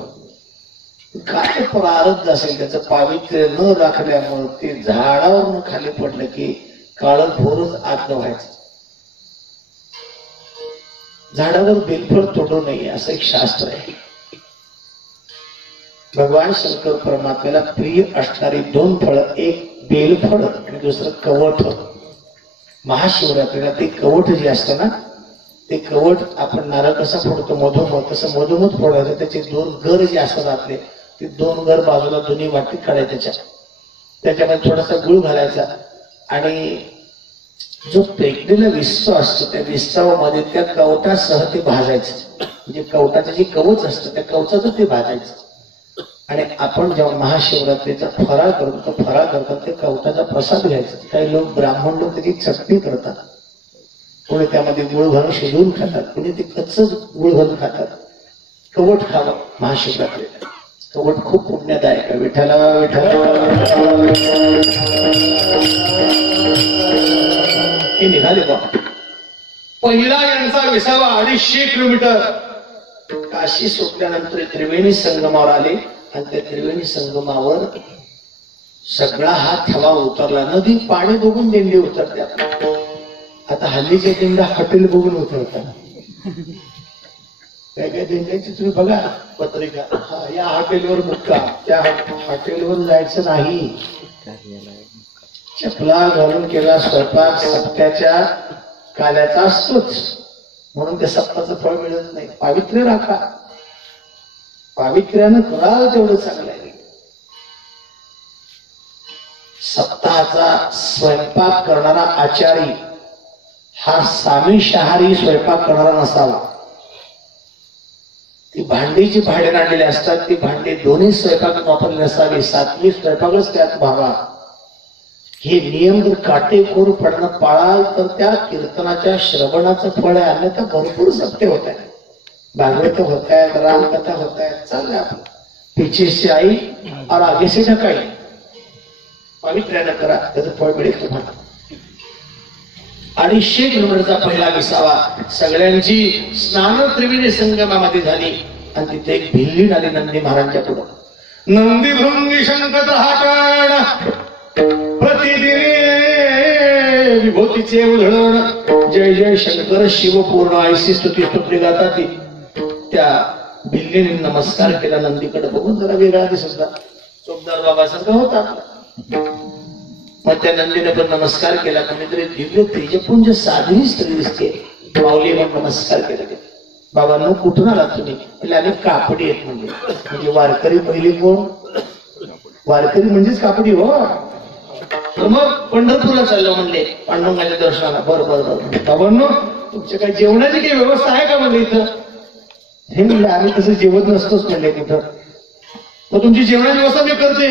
काय प्रारब्ध असेल त्याचं, पावित्र्य न राखल्यामुळे ते झाडावरून खाली पडलं की काळं भोरच आत व्हायचं. झाडावर बेलफळ तोडू नये असं एक शास्त्र आहे. भगवान शंकर परमात्म्याला प्रिय असणारी 2 फळं, एक बेलफळ आणि दुसरं कवठ. महाशिवरात्रीला ते कवठ जे असतं ना, ते कवठ आपण नारळ कसा फोडतो मधोमध, तसं मधोमध फोडायचं. त्याचे 2 गर जे असतात आपले, ते 2 गर बाजूला दोन्ही वाटीत काढायच्या, त्याच्यामध्ये थोडासा गुळ घालायचा आणि जो पेटलेला विस्तव असतो त्या विस्तवामध्ये त्या कवटासह ते भाजायचं. म्हणजे कवटाचं जे कवच असतं त्या कवचाचं ते भाजायचं. आणि आपण जेव्हा महाशिवरात्रीचा फराळ करतो, तो फराळ करतात ते कवटाचा प्रसाद घ्यायचा. काही लोक ब्राह्मण लोक त्याची चटणी करतात, कोणी त्यामध्ये गुळ घालून शिजवून खातात, कोणी ते कच्चच गुळ घालून खातात. कवट खावं महाशिवरात्रीला, कवट खूप पुण्यदायक आहे. विठ्ठला हे निघाले बा. पहिला यांचा विसावा 250 किलोमीटर. काशी सुटल्यानंतर त्रिवेणी संगमावर आले आणि त्या त्रिवेणी संगमावर सगळा हा थवा उतरला. नदी पाणी बघून दिंडी उतरते. आता हल्लीच्या दिंड्या हॉटेल बघून उतरतात. काय काय दिंड्याची तुम्ही बघा पत्रिका, या हॉटेलवर मुक्काम, त्या हॉटेलवर जायचं नाही. चपला घालून केला स्वयंपाक सप्त्याच्या काल्याचा असतोच, म्हणून त्या सप्ताचं फळ मिळत नाही. पावित्र्य राखा, पावित्र्यानं कराल तेवढं चांगलं आहे. सप्ताहाचा स्वयंपाक करणारा आचारी हा सामीशाहारी स्वयंपाक करणारा नसावा. ती भांडी जी भाड्याने आणलेली असतात ती भांडी दोन्ही स्वयंपाकात वापरली नसावी, सात्विक स्वयंपाकच त्यात व्हावा. हे नियम जर काटेकोर पडणं पाळाल तर त्या कीर्तनाच्या श्रवणाचं फळ आहे. अन्यथा भरपूर सत्य होत आहे, भागवत होत आहेत, रामकथा होत आहेत, चाललंय आपलं. पीछे से आई और आगे से ढकाई. पावित्र्यानं करा, त्याचं फळ मिळेल तुम्हाला. 250 किलोमीटरचा पहिला विसावा. सगळ्यांची स्नान त्रिवेणी संगमामध्ये झाली आणि तिथे एक भिल्ली आली नंदी महाराजांच्या पुढं. नंदी भृंगी शंकर हाटण प्रतिदिनी विभूतीचे उधळण. जय जय शंकर शिवपूर्ण ऐशी स्तुती स्तोत्री गाता ती. त्या भिल्लीने नमस्कार केला. नंदीकडे बघून जरा वेगळा दिसत होता, चोपदार बाबासारखा होता. मग त्या नंदीने पण नमस्कार केला. कोणीतरी दिव्य तेजपुंज साधी स्त्री दिसते, माऊली मग नमस्कार केला. बाबांनो कुठून आलात तुम्ही? म्हणजे आम्ही कापडी आहेत. म्हणजे वारकरी पहिली कोण? वारकरी म्हणजेच कापडी हो. तर मग पंढरपूरला चाललो म्हणले पांडुरंगाच्या दर्शनाला. बरं बरं बरं. बाबांनो तुमच्या काही जेवणाची काही व्यवस्था आहे का म्हणजे इथं? हे म्हणलं आम्ही तसं जेवत नसतोच म्हणले कुठं. मग तुमची जेवणाची व्यवस्था मी करते.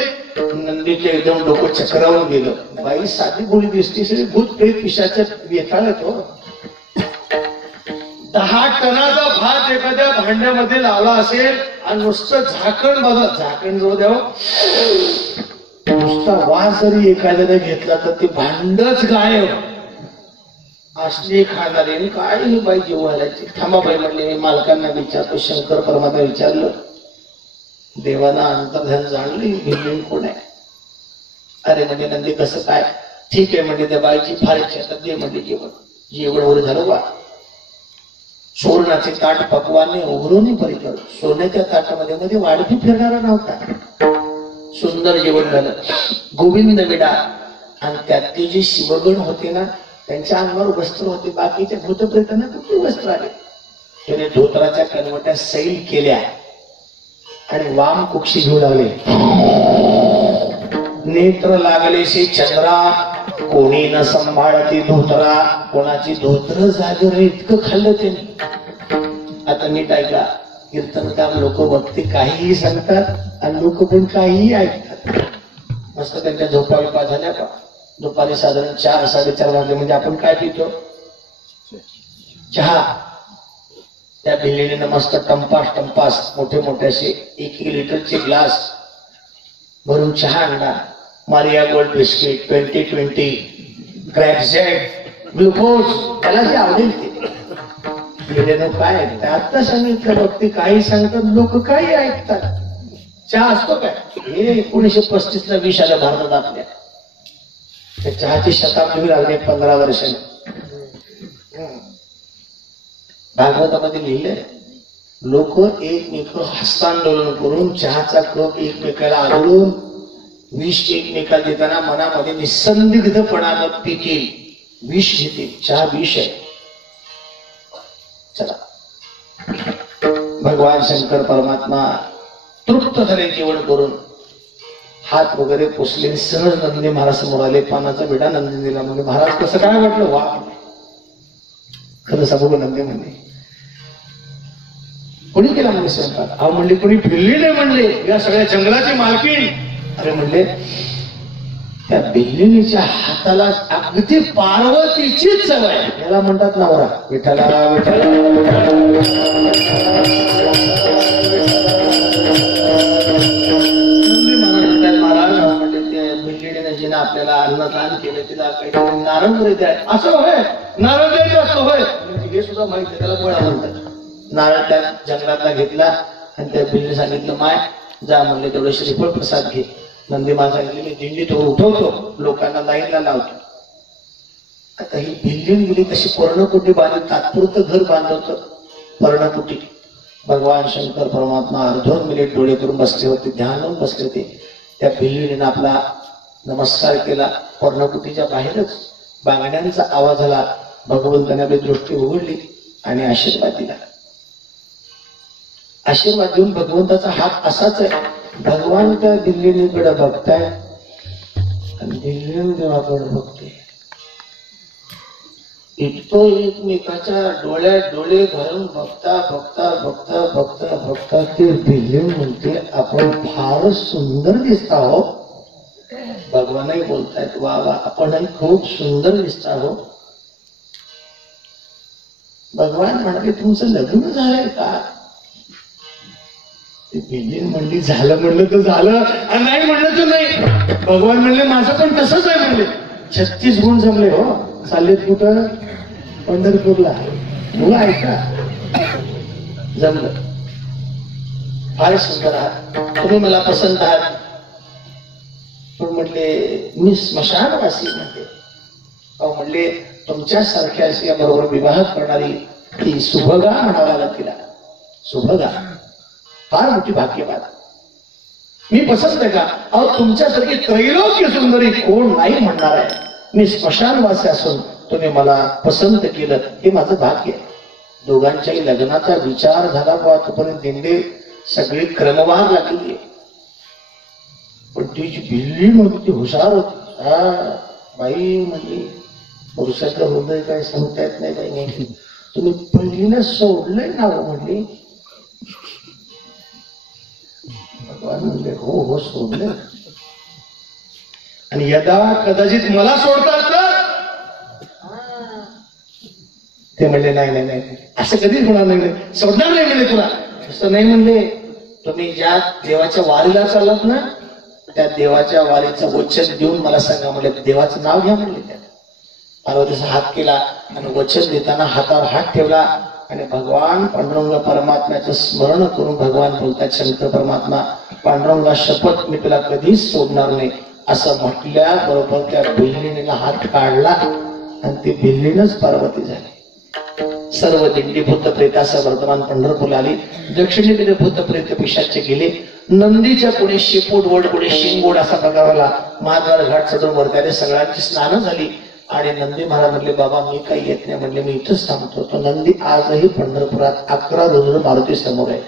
नंदीचे एकदम डोकं चक्रावून गेलं. बाई साधी गोळी दिसते, सगळी भूत प्रेत पिशाच्या वेताळ येतो. 10 टनाचा भात एखाद्या भांड्यामध्ये लावला असेल आणि नुसतं झाकण बघा, झाकण जवळ द्यावं, नुसता वास जरी एखाद्याने घेतला तर ते भांडच गायब. असली खाणारी काय ही बाई जेव घालायची. थांबा बाई म्हणले, मी मालकांना विचारतो. शंकर परमात्मा विचारलं, देवाना अंतर्ध्यान जाणली भिल्ली कोण आहे? अरे म्हणजे नंदी कसं काय? ठीक आहे म्हणजे त्या बाईची फार इच्छा. आता दे म्हणजे जेवण. जेवण वर झालं वा. सुवर्णाचे ताट पकवाने उघडून परिकर. सोन्याच्या ताटामध्ये मध्ये वाढपी फिरणारा नव्हता. सुंदर जेवण झालं. गोविंद विडा आणि त्यातले जे शिवगण होते ना त्यांच्या अंगावर वस्त्र होते. बाकीच्या भूतप्रेतांना कुठली वस्त्र आले. त्याने धोत्राच्या कनवट्या सैल केल्या आणि वाम कुक्षी घेऊ लागले. नेत्र लागलेशी चंद्रा कोणी न सांभाळती धोत्रा. कोणाची धोत्र जागर इतकं खाल्लं त्याने. आता नीट ऐका, कीर्तनकार लोक भक्ती काहीही सांगतात आणि लोक पण काहीही ऐकतात. मस्त त्यांच्या झोपा विपा झाल्या का दुपारी साधारण 4-4:30 वाजले म्हणजे आपण काय पितो? चहा. त्या भिल्लीने मस्त टंपास मोठे मोठे असे 1-1 लिटरचे ग्लास भरून चहा आणला. मारिया गोल्ड बिस्किट, 2020, क्रॅकझेट, ग्लुकोज, त्याला जे आवडेल ते. भिल्लीनं काय ऐकतात? आता सांगितलं बघ, ते काही सांगतात, लोक काही ऐकतात. चहा असतो काय? हे 1935ला विष आलं भारतात आपल्या. त्या चहाची शताब्दी लागली 15 वर्षांनी. भागवतामध्ये लिहिलंय, लोक एकमेक हस्तांदोलन करून चहाचा कप एकमेकाला आढळून विष एकमेकाला देताना मनामध्ये निसंदिग्धपणानं पितील, विष घेतील. चहा विष आहे. चला, भगवान शंकर परमात्मा तृप्त झाले जेवण करून, हात वगैरे पुसले, सहज नंदी महाराज समोर आले. पानाचा विडा नंदी दिला. म्हणजे महाराज कसं काय वाटलं? वा, खरं सांगू नंदी म्हणले, कोणी केला म्हणजे स्वयंपाक? अहो म्हणले, कोणी भिल्ली नाही म्हणले, या सगळ्या जंगलाची मालकीण. अरे म्हणले, त्या भिल्लीच्या हाताला अगदी पार्वतीचीच सवय. याला म्हणतात नवरा. विठ्ठला विठ्ठला जिने आपल्याला अन्नदान केलं, तिला काही नारळ द्या. असं होय, नारळ द्यायचं असं होय, हे सुद्धा माहिती आहे. त्याला गोळा म्हणतात. नारळ त्या जंगलातला घेतला आणि त्या भिल्लीने सांगितलं, माय जा म्हणले, तेवढं श्रीफळ प्रसाद घे. नंदी महाराज सांगितले, मी दिंडी तो उठवतो, लोकांना लाईनला लावतो. आता ही भिल्लीन गेली तशी पर्णकुटी बांधली, तात्पुरतं घर बांधवतं पर्णकुटी. भगवान शंकर परमात्मा अर्धोन मिनिट डोळे करून बसले होते, ध्यान बसले होते. त्या भिल्लीने आपला नमस्कार केला. पर्णकुटीच्या बाहेरच बांगड्यांचा आवाज आला. भगवंताने आपली दृष्टी उघडली आणि आशीर्वाद दिला. आशीर्वाद देऊन भगवंताचा हात असाच आहे. भगवान त्या दिल्लीकडे बघताय आणि दिल्ली देवाकडे बघते. इतकं एकमेकाच्या डोळ्यात डोळे घालून बघता बघता बघता बघता बघता ते दिल्ली म्हणते, आपण फारच सुंदर दिसता हो. भगवानही बोलतायत, वा वा, आपणही खूप सुंदर दिसता हो. भगवान म्हणाले, तुमचं लग्न झालंय का? भिल्ली म्हणली, झालं म्हणलं तर झालं आणि नाही म्हणलं तर नाही. भगवान म्हणले, माझं पण तसंच आहे म्हणले. 36 गुण जमले हो. चाललेत कुठं? पंढरपूरला. मुलं ऐका, जमलं. फार सुंदर आहात तुम्ही, मला पसंत आहात. पण म्हणले, मी स्मशानवासी म्हणते. अहो म्हणले, तुमच्यासारख्या अशी बरोबर विवाह करणारी ती सुभगा म्हणावं लागत तिला. सुभगा फार मोठी भाग्यवान. मी पसंत आहे का? अहो तुमच्यासारखी त्रैलोक्य सुंदरी कोण नाही म्हणणार आहे. मी स्मशानवासी असून तुम्ही मला पसंत केलं, हे माझं भाग्य आहे. दोघांच्याही लग्नाचा विचार झाला, तोपर्यंत दिंडे सगळी क्रमवार लागली. पण ती जी भिल्ली नव्हती ती हुशार होती. हा बाई म्हणली, पुरुषाचं हृदय काय सांगता येत नाही बाई, तुम्ही पहिलीनं सोडलंय ना म्हणली. भगवान म्हणले, हो हो सोडले. आणि यदा कदाचित मला सोडतात तर ते म्हणले, नाही नाही नाही, असं कधीच होणार नाही, सोडणार नाही म्हणले तुला. असं नाही म्हणले, तुम्ही ज्या देवाच्या वारीला चाललात ना, त्या देवाच्या वारीचं वचन देऊन मला सांगा म्हणले. देवाचं नाव घ्या म्हणले. त्या पार्वतीचा हात केला आणि वचन देताना हातावर हात ठेवला आणि भगवान पांडुरंग परमात्म्याचं स्मरण करून भगवान बोलतात, शंकर परमात्मा, पांडुरंगा शपथ, मी तुला कधीच सोडणार नाही असं म्हटल्याबरोबर त्या भिल्लीने हात काढला आणि ती भिल्लीनच पार्वती झाली. सर्व दिंडी भूत प्रेतासह वर्तमान पंढरपूरला आली. दक्षिणेकडे भूत प्रेत पिशाचे गेले. नंदीच्या पुढे शेपूट वड पुढे शिंगोड असा प्रकार आला. महाद्वार घाट चढून वरत्याने सगळ्यांची स्नानं झाली आणि नंदी महाराज म्हणले, बाबा मी काही येत नाही म्हणले, मी इथंच थांबतो. तो नंदी आजही पंढरपुरात 11 रोज मारुती समोर आहे.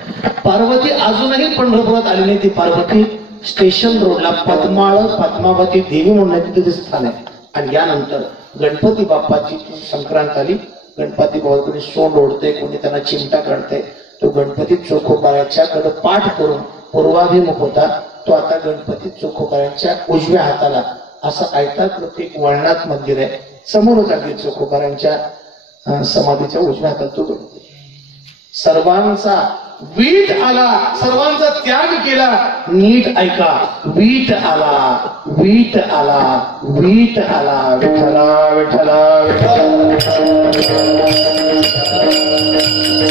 पार्वती अजूनही पंढरपुरात आली नाही. ती पार्वती स्टेशन रोडला पद्मावती देवी म्हणून तिथे स्थान आहे. आणि यानंतर गणपती बाप्पाची संक्रांत आली. गणपती बाबा कोणी सोंड ओढते, कोणी त्यांना चिमटा काढते. तो गणपती चोखोबाऱ्याच्याकडे पाठ करून पूर्वाभिमुख होता. तो आता गणपती चोखोबाऱ्यांच्या उजव्या हाताला असं आयताकृती एक वळणात मंदिर आहे, समोरच अगदी चोखोबारांच्या समाधीच्या उजव्या हातात तो गणपती. सर्वांचा वीट आला, सर्वांचा त्याग केला. नीट ऐका, वीट आला, वीट आला, वीट आला, विठ्ठला विठ्ठला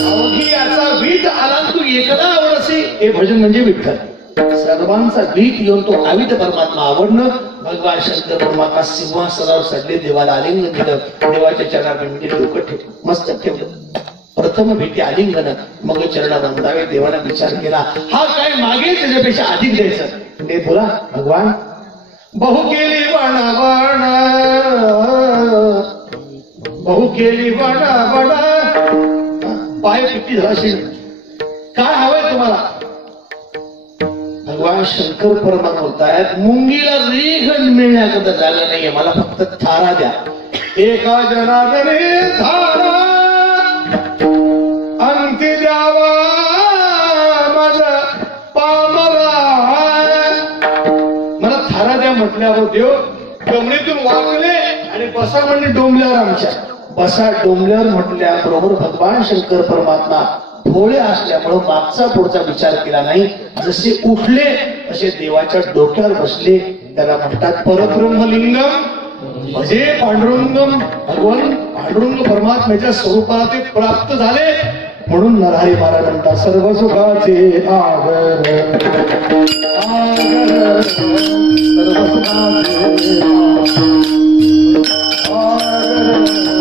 अवघी याचा वीट आला, तू एकदा आवडसी. हे भजन म्हणजे विठ्ठल. सर्वांचा वीट येऊन तो आवित परमात्मा आवडणं. भगवान शंकर परमात्मा सिंहासनावर चढले, देवाला आलिंगन दिलं, देवाच्या चरणामध्ये डोकं ठेवलं, मस्तक ठेवलं. प्रथम भेटी आलिंगन, मग चरण वंदावे. देवाला विचार केला, हा काय मागे त्याच्यापेक्षा अधिक द्यायचं. ते बोला भगवान, बहु केली वणा वणा, बहु केली वणा वणा. पाय किती झाला, काय हवंय तुम्हाला? भगवान शंकर परमात्मा बोलतायत, मुंगीला रेघन मिळण्याकरता झालं नाहीये, मला फक्त थारा द्या. एका जनार्दने थारा अंती द्यावा माझा पामरा. मला थारा द्या म्हटल्यावर देव डोंगरीतून वाकले आणि बसा म्हणजे डोंबल्यावर आमच्या. बसा डोंबल्यावर म्हटल्याबरोबर भगवान शंकर परमात्मा भोळे असल्यामुळं मागचा पुढचा विचार केला नाही. जसे उठले तसे देवाच्या डोक्यावर बसले. त्याला म्हणतात परब्रह्मलिंगम म्हणजे पांडुरंगम. भगवान पांडुरंग परमात्म्याच्या स्वरूपाला ते प्राप्त झाले. म्हणून नरहरी महाराज म्हणतात, सर्व सुखाचे आगर आगर, सर्व सुखाचे आगर